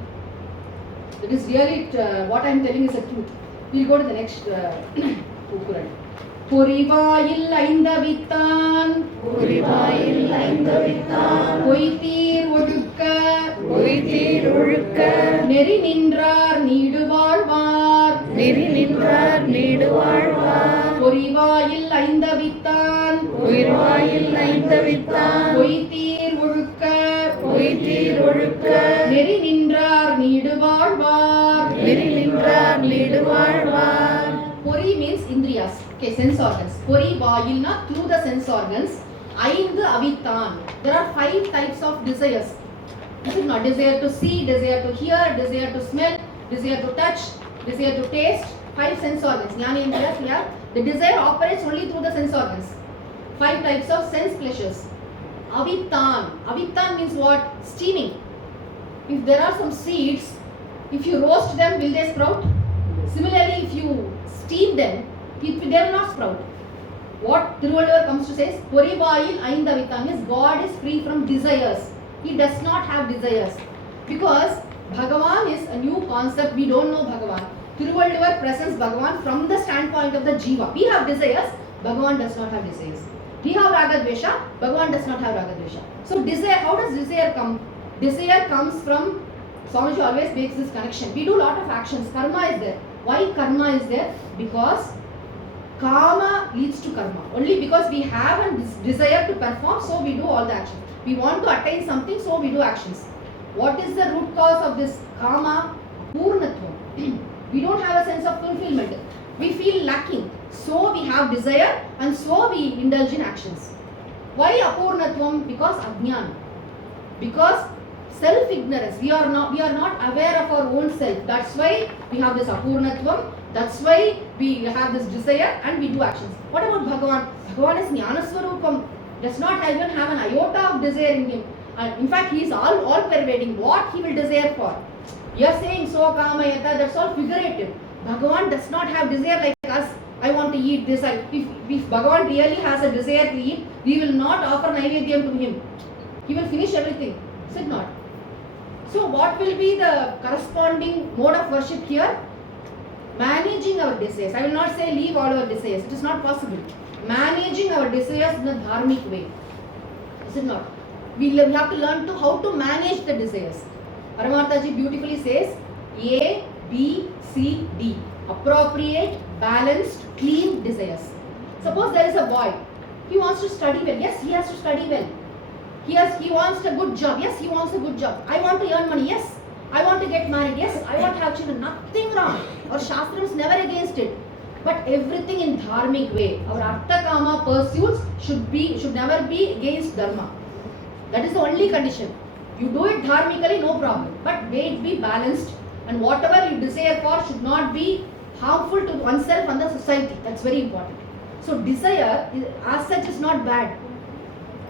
It is really what I am telling is the truth. We will go to the next Kural. Purivayil Aindavittan Poithir Olukka Neri Nindrar Needu Vaalvar Purivayil Aindavittan Poithir Olukka Neri Nindrar Needu Vaalvar. Puri means Indriyas. Okay, sense organs. Puri Vayilna through the sense organs. Aindu Avittan. There are 5 types of desires. Is it not? Desire to see, desire to hear, desire to smell, desire to touch, desire to taste. 5 sense organs. Jnana Indriyas here. The desire operates only through the sense organs. 5 types of sense pleasures. Avittan. Avittan means what? Steaming. If there are some seeds, if you roast them, will they sprout? Similarly, if you steam them, they will not sprout. What Thiruvalluvar comes to say is, Porivayil Aindavittan is God is free from desires. He does not have desires. Because Bhagavan is a new concept, we don't know Bhagavan. Thiruvalluvar presents Bhagavan from the standpoint of the Jiva. We have desires, Bhagavan does not have desires. We have Raga Dvesha, Bhagavan does not have Raga Dvesha. So desire, how does desire come? Desire comes from, Swamiji always makes this connection. We do a lot of actions, karma is there. Why karma is there? Because karma leads to karma. Only because we have a desire to perform, so we do all the actions. We want to attain something, so we do actions. What is the root cause of this karma? Purnatvam. We don't have a sense of fulfillment. We feel lacking. So we have desire and so we indulge in actions. Why apurnatvam? Because ajnana. Because self-ignorance. We are not aware of our own self. That's why we have this apurnatvam. That's why we have this desire and we do actions. What about Bhagavan? Bhagavan is Jnana Swarupam. Does not even have an iota of desire in him. In fact, he is all pervading. What he will desire for? You are saying so kamayata, that's all figurative. Bhagavan does not have desire like us. I want to eat this. If Bhagavan really has a desire to eat, we will not offer Naivedyam to him. He will finish everything. Is it not? So what will be the corresponding mode of worship here? Managing our desires. I will not say leave all our desires. It is not possible. Managing our desires in a dharmic way. Is it not? We have to learn how to manage the desires. Paramarthaji beautifully says A, B, C, D. Appropriate, balanced, clean desires. Suppose there is a boy. He wants to study well. Yes, he has to study well. He wants a good job. Yes, he wants a good job. I want to earn money. Yes. I want to get married. Yes, I want to have children. Nothing wrong. Our Shastra is never against it. But everything in dharmic way. Our artha kama pursuits should never be against dharma. That is the only condition. You do it dharmically, no problem. But may it be balanced, and whatever you desire for should not be harmful to oneself and the society. That's very important. So desire as such is not bad.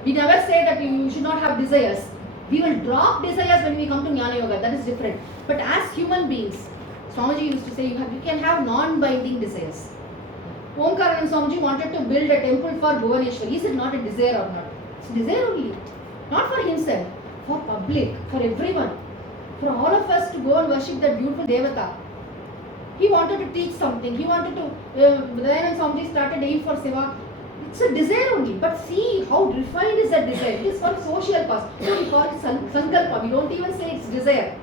We never say that you should not have desires. We will drop desires when we come to Jnana Yoga. That is different. But as human beings, Swamiji used to say you can have non-binding desires. Omkaranand Swamiji wanted to build a temple for Bhuvaneshwari. Is it not a desire or not? It's a desire only. Not for himself, for public, for everyone. For all of us to go and worship that beautiful Devata. He wanted to teach something. He wanted to, Dayanand Swamiji started aim for Seva. It's a desire only. But see how refined is that desire. It is for social cause. So we call it Sankalpa. We don't even say it's desire.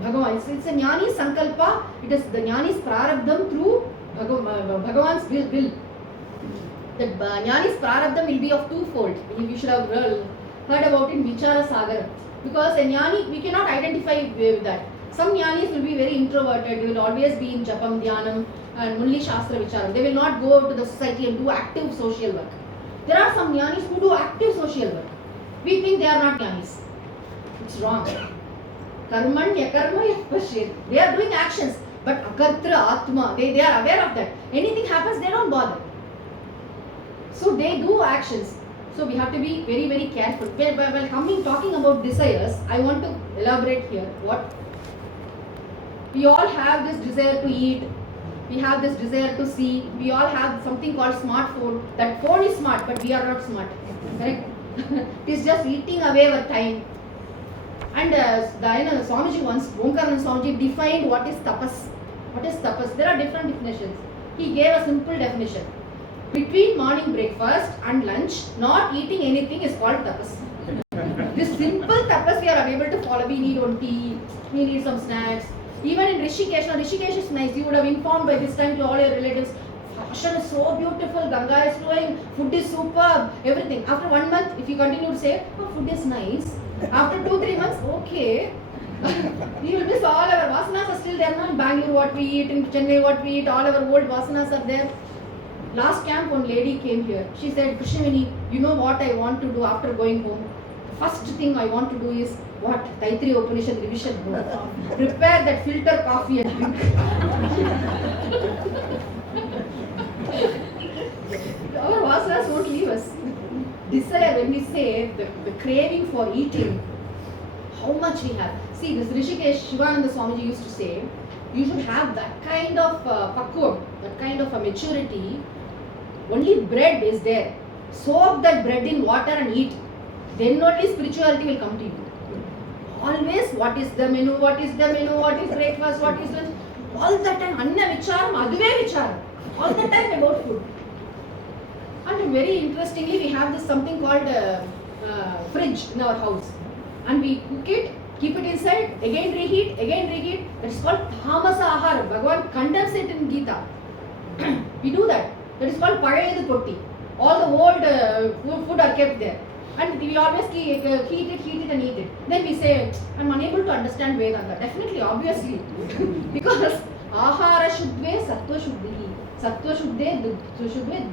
Bhagavan. It's a Jnani Sankalpa. It is the Jnani's Prarabdham through Bhagavan's will. That Jnani's Prarabdham will be of twofold. We should have heard about it in Vichara Sagar. Because a Jnani, we cannot identify with that. Some Jnanis will be very introverted. They will always be in Japam, Dhyanam and only Shastra Vicharam. They will not go to the society and do active social work. There are some Jnanis who do active social work. We think they are not Jnanis. It's wrong. Karmanya karma yapashet. They are doing actions. But akartra atma, they are aware of that. Anything happens, they don't bother. So they do actions. So we have to be very, very careful. While talking about desires, I want to elaborate here. What? We all have this desire to eat. We have this desire to see. We all have something called smartphone. That phone is smart, but we are not smart. Correct? It is just eating away our time. And Swamiji once, Omkaranand Swamiji defined what is tapas. What is tapas? There are different definitions. He gave a simple definition. Between morning breakfast and lunch, not eating anything is called tapas. This simple tapas we are unable to follow. We need one tea, we need some snacks. Even in Rishikesh, Rishikesh is nice. You would have informed by this time to all your relatives. Fashion is so beautiful, Ganga is flowing, food is superb, everything. After 1 month, if you continue to say, oh, food is nice. After 2-3 months, okay. You will miss all our vasanas are still there now. In Bangalore, what we eat, in Chennai, what we eat, all our old vasanas are there. Last camp, one lady came here. She said, Krishnavini, you know what I want to do after going home? First thing I want to do is what? Taittiriya Upanishad revision. Prepare that filter coffee and drink. Our vasanas won't leave us. Desire, when we say the craving for eating, how much we have. See, this Rishikesh Shivananda Swamiji used to say, you should have that kind of pakkur, that kind of a maturity. Only bread is there. Soak that bread in water and eat. Then only spirituality will come to you. Always, what is the menu, what is the menu, what is breakfast, what is lunch. All the time, Anna Vicharam, Aduve Vicharam. All the time about food. And very interestingly, we have this something called fridge in our house. And we cook it, keep it inside, again reheat. That is called Tamasa Ahara. Bhagavan condemns it in Gita. We do that. That is called Pazhayedu Potti. All the old food are kept there. And we always heat it and eat it. Then we say, I'm unable to understand Vedanta. Definitely, obviously. Because Ahara Shuddve Sattva Shuddhi. Sattva Shuddhe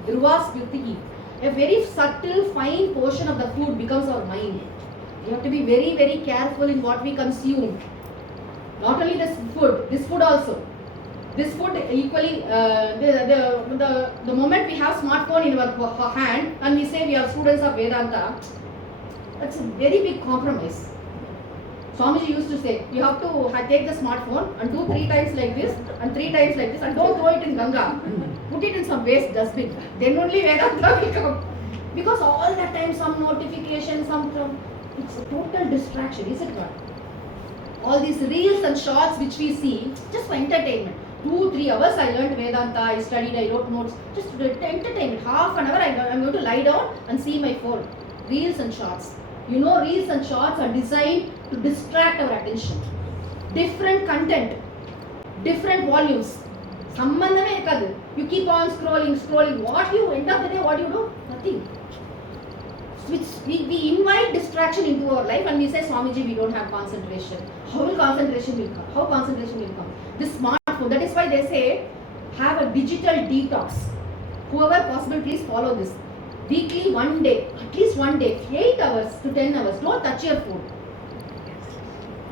Dhruva Smritihi. A very subtle, fine portion of the food becomes our mind. We have to be very, very careful in what we consume. Not only this food also. This food equally, the moment we have smartphone in our hand and we say we are students of Vedanta, that's a very big compromise. Swamiji used to say, you have to take the smartphone and do 3 times like this and 3 times like this and don't throw it in Ganga. Put it in some waste dustbin. Then only Vedanta will come. Because all the time some notification, it's a total distraction, is it not? All these reels and shorts which we see, just for entertainment. 2-3 hours I learned Vedanta, I studied, I wrote notes, just for entertainment. Half an hour I'm going to lie down and see my phone. Reels and shorts. You know, reels and shorts are designed to distract our attention. Different content, different volumes. You keep on scrolling. What you end of the day, what you do? Nothing. We invite distraction into our life and we say, Swamiji, we don't have concentration. How concentration will come? How concentration will come? This smartphone, that is why they say, have a digital detox. Whoever possible, please follow this. Weekly, 1 day, at least 1 day, 8 hours to 10 hours, don't touch your phone.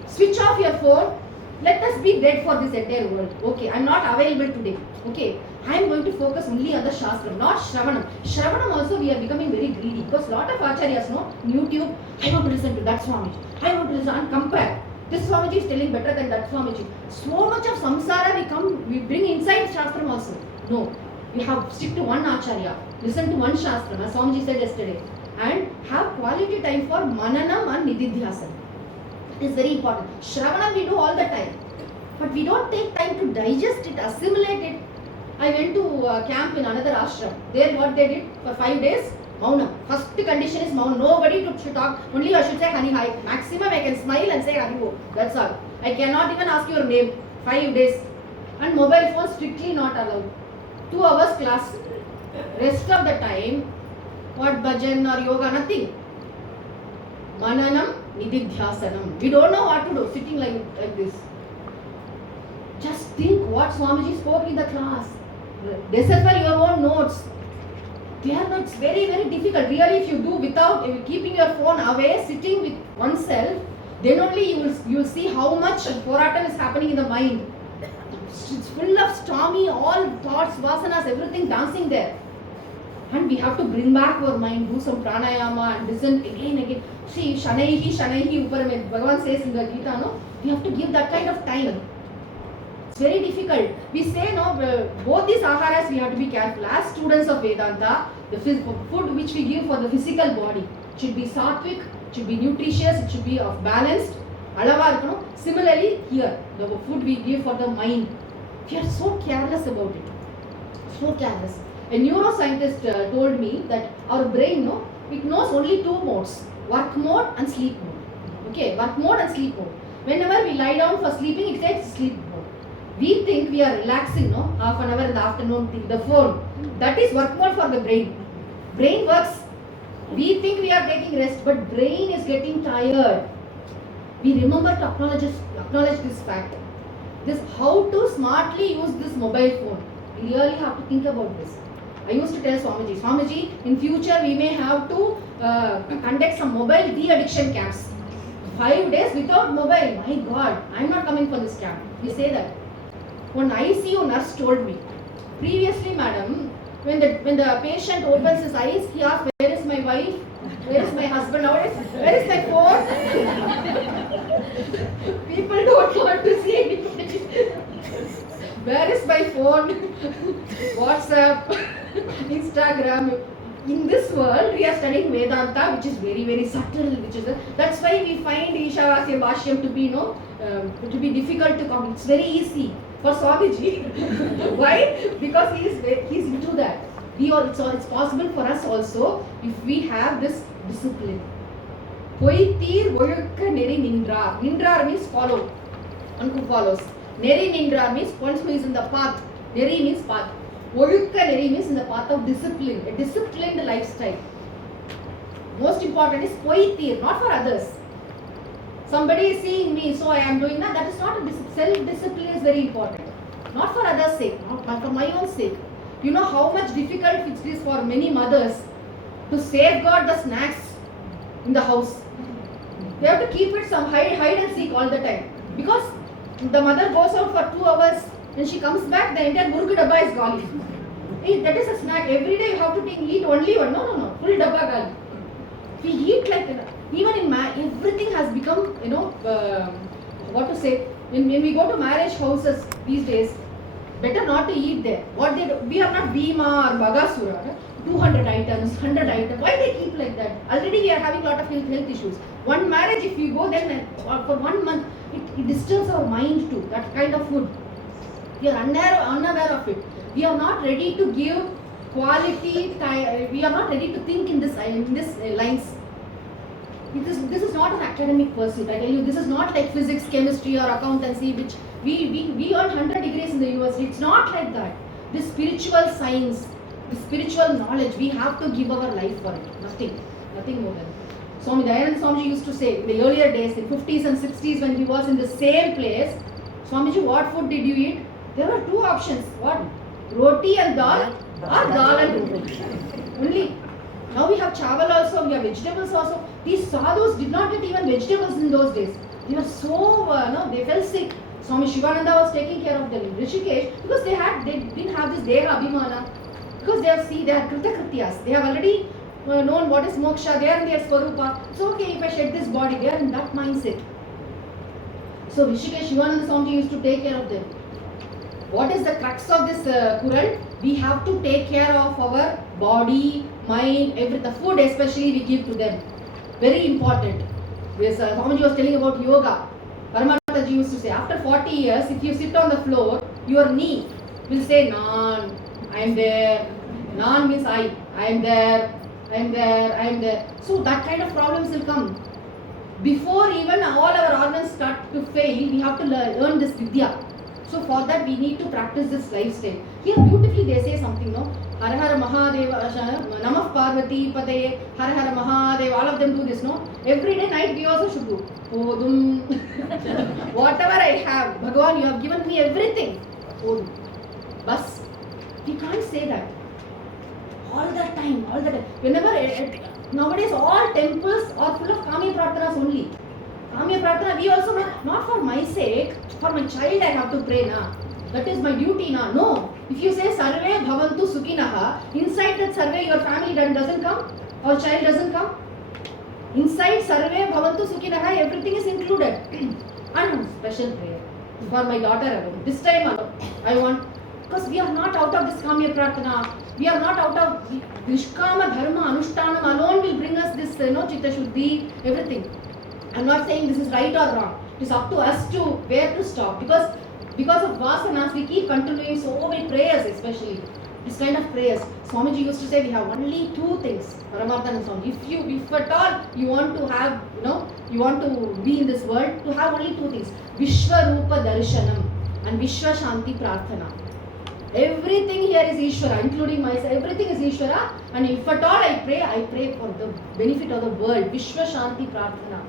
Switch off your phone. Let us be dead for this entire world. Okay, I am not available today. Okay, I am going to focus only on the Shastram, not Shravanam. Shravanam also we are becoming very greedy because lot of acharyas know YouTube. I want to listen to that Swamiji. I want to listen and compare. This Swamiji is telling better than that Swamiji. So much of samsara we bring inside Shastram also. No, we have stick to one acharya. Listen to one Shastram, as Swamiji said yesterday, and have quality time for Mananam and Nididhyasana. It is very important. Shravanam we do all the time, but we don't take time to digest it, assimilate it. I went to camp in another ashram. There what they did for 5 days, Maunam. First condition is Maunam. Nobody should talk. Only I should say Hani Hai. Maximum I can smile and say Haribo. That's all. I cannot even ask your name. 5 days. And mobile phone strictly not allowed. 2 hours class. Rest of the time, what bhajan or yoga, nothing. Mananam, Nididhyasanam. We don't know what to do, sitting like this. Just think what Swamiji spoke in the class. Decipher your own notes. It's very, very difficult. Really, if you do without keeping your phone away, sitting with oneself, then only you will see how much poratam is happening in the mind. It's full of stormy, all thoughts, vasanas, everything dancing there. And we have to bring back our mind, do some pranayama and listen again. See, Shanaihi, Uparamed, Bhagavan says in the Gita, no? We have to give that kind of time. It's very difficult. We say, no, both these aharas we have to be careful. As students of Vedanta, the food which we give for the physical body should be sattvic, it should be nutritious, it should be of balanced. Similarly, here, the food we give for the mind, we are so careless about it. So careless. A neuroscientist told me that our brain, it knows only 2 modes, work mode and sleep mode. Okay, work mode and sleep mode. Whenever we lie down for sleeping, it says sleep mode. We think we are relaxing, half an hour in the afternoon, the phone. That is work mode for the brain. Brain works. We think we are taking rest, but brain is getting tired. We remember to acknowledge this fact. This how to smartly use this mobile phone. We really have to think about this. I used to tell Swamiji, in future we may have to conduct some mobile de-addiction camps. 5 days without mobile. My God, I am not coming for this camp. We say that. One ICU nurse told me, previously, madam, when the patient opens his eyes, he asks, where is my wife? Where is my husband? Where is my phone? People don't want to see anything. Where is my phone? WhatsApp, Instagram. In this world, we are studying Vedanta, which is very, very subtle. That's why we find Ishavasya Bhashyam to be difficult to comprehend. It's very easy for Swamiji. Why? Because he's into that. It's possible for us also if we have this discipline. Poitir Voyukka Neri Nindrar. Nindrar means follow. One who follows. Neri Nindrar means one who is in the path. Neri means path. Voyukka Neri means in the path of discipline. A disciplined lifestyle. Most important is Poitir, not for others. Somebody is seeing me, so I am doing that is not a discipline. Self-discipline is very important. Not for others' sake, not for my own sake. You know how much difficult it is for many mothers to safeguard the snacks in the house. They have to keep it some hide and seek all the time. Because the mother goes out for 2 hours, when she comes back, the entire murgu dabba is gone. Hey, that is a snack. Every day you have to eat only one. No. Full dabba gali. We eat like even in everything has become, what to say. When we go to marriage houses these days, better not to eat there. What they do, we are not Bhima or Bagasura. 200 items, 100 items. Why they keep like that? Already we are having a lot of health issues. One marriage, if you go then for 1 month, it disturbs our mind too. That kind of food. We are unaware of it. We are not ready to give quality. We are not ready to think in this lines. This is not an academic pursuit. I tell you, this is not like physics, chemistry, or accountancy, which we earn 100 degrees in the university. It's not like that. This spiritual science, the spiritual knowledge, we have to give our life for it. Nothing more than. Swami Dayananda Swamiji used to say in the earlier days, in 50s and 60s, when he was in the same place, Swamiji, what food did you eat? There were 2 options. What? Roti and dal, or dal and roti. Only. Now we have chawal also, we have vegetables also. These sadhus did not get even vegetables in those days. They were so, they fell sick. Swami Shivananda was taking care of them in Rishikesh because they didn't have this Deha Abhimana. Because they are Kritakrityas. They have already known what is moksha, they are in their Swarupa. It's okay if I shed this body, they are in that mindset. So Rishikesh Shivananda Swamiji used to take care of them. What is the crux of this Kural? We have to take care of our body, mind, the food especially we give to them. Very important. This Swamiji was telling about yoga. Paramatmaji used to say, after 40 years, if you sit on the floor, your knee will say, Nan, I am there. Nan means I am there, I am there, I am there. So that kind of problems will come. Before even all our organs start to fail, we have to learn this vidya. So for that we need to practice this lifestyle. Here beautifully they say something, no? Har Har Mahadeva, Namah Parvati Pataye, Har Har Mahadeva, all of them do this, no? Every day night we also should do. Odum. Whatever I have, Bhagavan, you have given me everything. Odum. Bas. We can't say that. All the time. Whenever, nowadays all temples are full of Kamya Prarthanas only. Kamya Prarthana, we also not for my sake, for my child I have to pray na. That is my duty na. No. If you say Sarve Bhavantu Sukhinaha, inside that Sarve your family doesn't come, or child doesn't come. Inside Sarve Bhavantu Sukhinaha, everything is included. And special prayer for my daughter alone. This time alone, I want, because we are not out of this Kamya Prarthana. We are not out of Nishkama Dharma Anushtanam alone will bring us this, Chitta Shuddhi, everything. I am not saying this is right or wrong. It is up to us to where to stop. Because of vasanas, we keep continuing so many prayers, especially this kind of prayers. Swamiji used to say we have only 2 things. Paramarthananda Swamiji. If at all you want to have, you want to be in this world, to have only 2 things. Vishwarupa Darshanam and Vishwa Shanti Prarthana. Everything here is Ishvara, including myself. Everything is Ishvara. And if at all I pray for the benefit of the world. Vishwa Shanti Prarthana.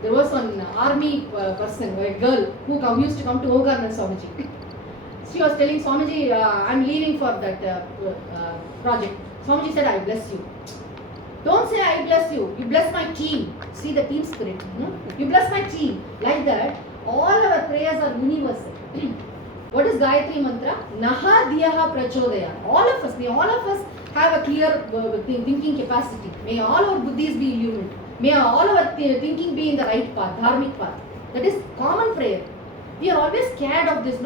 There was one army person, a girl, who used to come to Ogarnan Swamiji. She was telling Swamiji, I am leaving for that project. Swamiji said, I bless you. Don't say I bless you. You bless my team. See the team spirit. You bless my team. Like that, all our prayers are universal. What is Gayatri Mantra? Naha Diyaha Prachodaya. All of us have a clear thinking capacity. May all our buddhis be illumined. May all our thinking be in the right path, dharmic path. That is common prayer. We are always scared of this,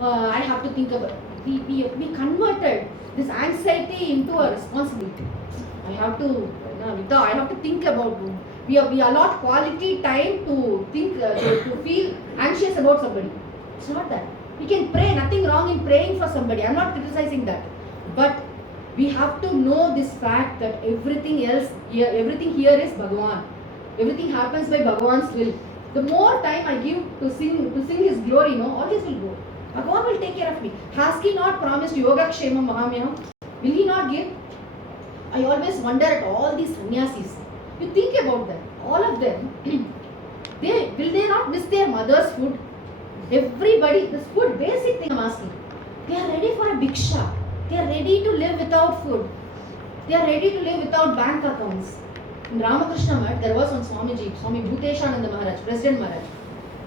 I have to think about. We converted this anxiety into a responsibility. I have to think about. We allot quality time to think, to feel anxious about somebody. It's not that. We can pray, nothing wrong in praying for somebody. I am not criticizing that. But we have to know this fact that everything here is Bhagavan. Everything happens by Bhagavan's will. The more time I give to sing His glory, all this will go. Bhagavan will take care of me. Has He not promised Yoga Kshema Mahamyam? Will He not give? I always wonder at all these sannyasis. You think about them. All of them, will they not miss their mother's food? Everybody, this food, basic thing I'm asking. They are ready for a bhiksha. They are ready to live without food. They are ready to live without bank accounts. In Ramakrishna Math, there was one Swamiji, Swami Bhuteshananda Maharaj, President Maharaj.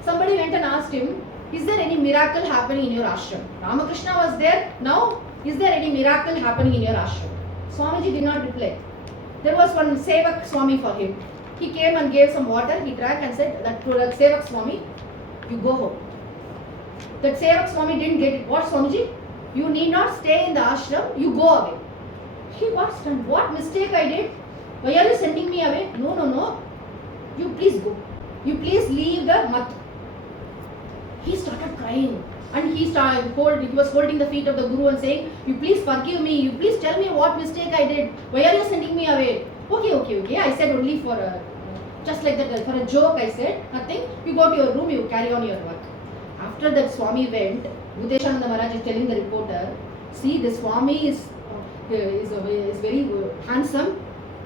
Somebody went and asked him, is there any miracle happening in your ashram? Ramakrishna was there. Now, is there any miracle happening in your ashram? Swamiji did not reply. There was one Sevak Swami for him. He came and gave some water. He drank and said that to that Sevak Swami, you go home. That Sevak Swami didn't get it. What, Swamiji? You need not stay in the ashram. You go away. He got stunned. What mistake I did? Why are you sending me away? No. You please go. You please leave the mat. He started crying. And he was holding the feet of the Guru and saying, you please forgive me. You please tell me what mistake I did. Why are you sending me away? Okay. I said only for just like that, for a joke I said, nothing. You go to your room, you carry on your work. After that Swami went, Bhuteshananda Maharaj is telling the reporter, see, the Swami is very handsome,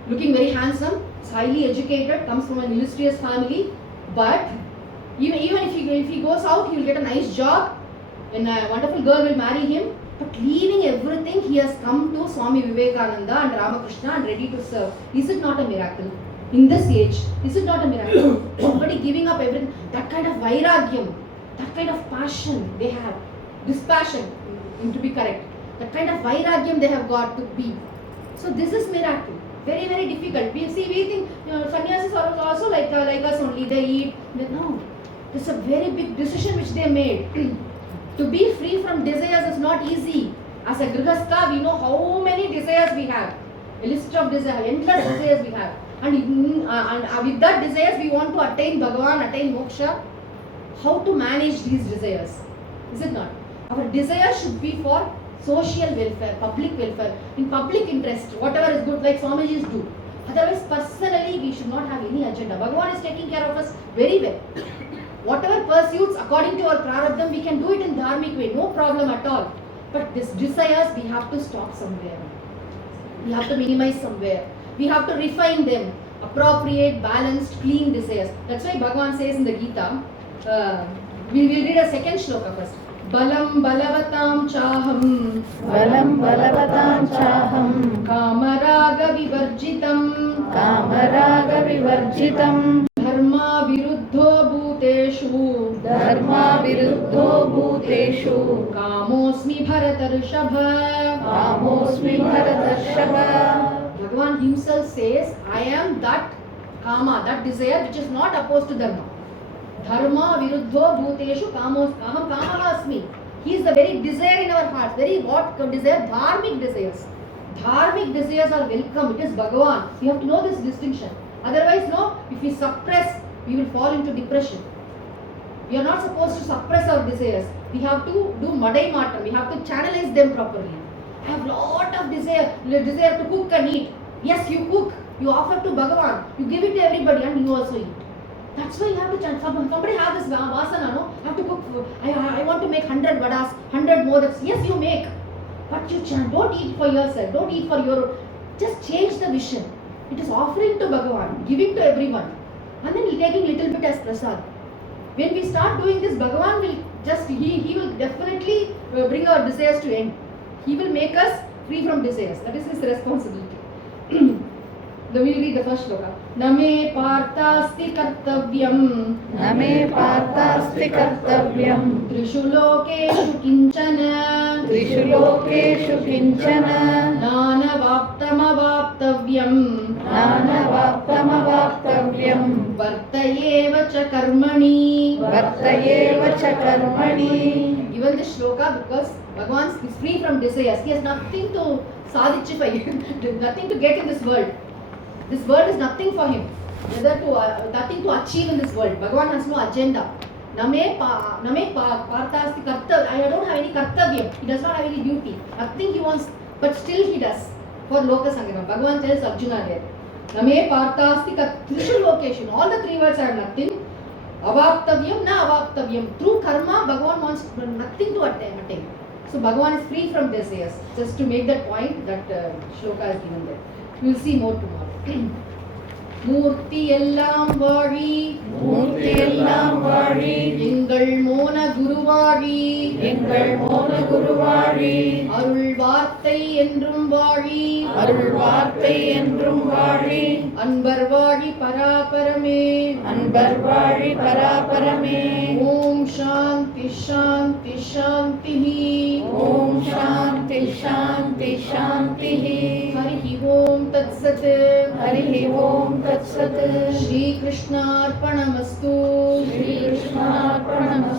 looking very handsome, is highly educated, comes from an illustrious family, but even if he goes out, he will get a nice job, and a wonderful girl will marry him. But leaving everything, he has come to Swami Vivekananda and Ramakrishna and ready to serve. Is it not a miracle? In this age, is it not a miracle? Somebody giving up everything, that kind of vairagyam, that kind of passion they have, dispassion, to be correct, that kind of vairagyam they have got to be. So this is miracle. Very, very difficult. We think sannyasis are also like us only. They eat. No. It's a very big decision which they made. To be free from desires is not easy. As a grihastha, we know how many desires we have. A list of desires, endless desires we have. And with that desires, we want to attain Bhagavan, attain moksha. How to manage these desires? Is it not? Our desires should be for social welfare, public welfare, in public interest, whatever is good, like Swamijis do. Otherwise, personally, we should not have any agenda. Bhagavan is taking care of us very well. Whatever pursuits, according to our prarabdham, we can do it in dharmic way, no problem at all. But these desires, we have to stop somewhere. We have to minimize somewhere. We have to refine them. Appropriate, balanced, clean desires. That's why Bhagavan says in the Gita, we will read a second shloka first. Balam balavatam chaham. Balam balavatam chaham. Kamaraga vivarjitam. Kamaraga vivarjitam. Dharma viruddho bhuteshu. Dharma viruddho bhuteshu. Kamosmi bharatarshabha. Kamosmi bharatarshabha. Bhagavan himself says, I am that kama, that desire which is not opposed to dharma. Dharma viruddho bhuteshu kamam asmi. He is the very desire in our hearts. Very what desire? Dharmic desires. Dharmic desires are welcome. It is Bhagavan. You have to know this distinction. Otherwise, no, if we suppress, we will fall into depression. We are not supposed to suppress our desires. We have to do madai matam. We have to channelize them properly. I have lot of desire to cook and eat. Yes, you cook. You offer to Bhagavan. You give it to everybody and you also eat. That's why you have to chant. Somebody have this vasana, no? I have to cook food. I want to make 100 vadas, 100 modaks. Yes, you make. But you chant. Don't eat for yourself. Don't eat for your... Just change the vision. It is offering to Bhagavan, giving to everyone. And then taking little bit as prasad. When we start doing this, Bhagavan will just... He will definitely bring our desires to end. He will make us free from desires. That is his responsibility. We will read the first shloka. Name parthasti kartavyam. Name parthasti kartavyam. Trishu lokeshu kinchana. Trishu lokeshu kinchana. Nana vaptamavaptavyam. Nana vaptamavaptavyam. Vartayeva cha karmani. Vartayeva cha karmani. Given this shloka because Bhagavan is free from desires. He has nothing to sadhichify, nothing to get in this world. This world is nothing for him. Nothing to achieve in this world. Bhagavan has no agenda. Name parthasti kartavyam. I don't have any kartavyam. He does not have any duty. Nothing he wants, but still he does. For loka sangrama. Bhagavan tells Arjuna there. Name parthasti trishu lokeshu. All the three words are nothing. Avaptavyam na avaptavyam. Through karma, Bhagavan wants nothing to attain. So Bhagavan is free from desires. Just to make that point, that shloka is given there. We will see more tomorrow. மூர்த்தி எல்லாம் வாழி மூர்த்தி எல்லாம் வாழி எங்கள் மோன குருவாழி எங்கள் மோன குருவாழி அருள் வார்த்தை வார்த்தை என்றும் வாழி அருள் வார்த்தை என்றும் வாழி அன்பர் வாழி பராபரமே அன்பர் வாழி பராபரமே. ஓம் சாந்தி சாந்தி சாந்தி. ஓம் சாந்தி சாந்தி சாந்தி. ஹரி ஓம் தத்சத். ஹரி ஓம் தத்சத். ஸ்ரீ கிருஷ்ணார்ப்பணமஸ்து. ஸ்ரீ கிருஷ்ணார்ப்பணமஸ்து.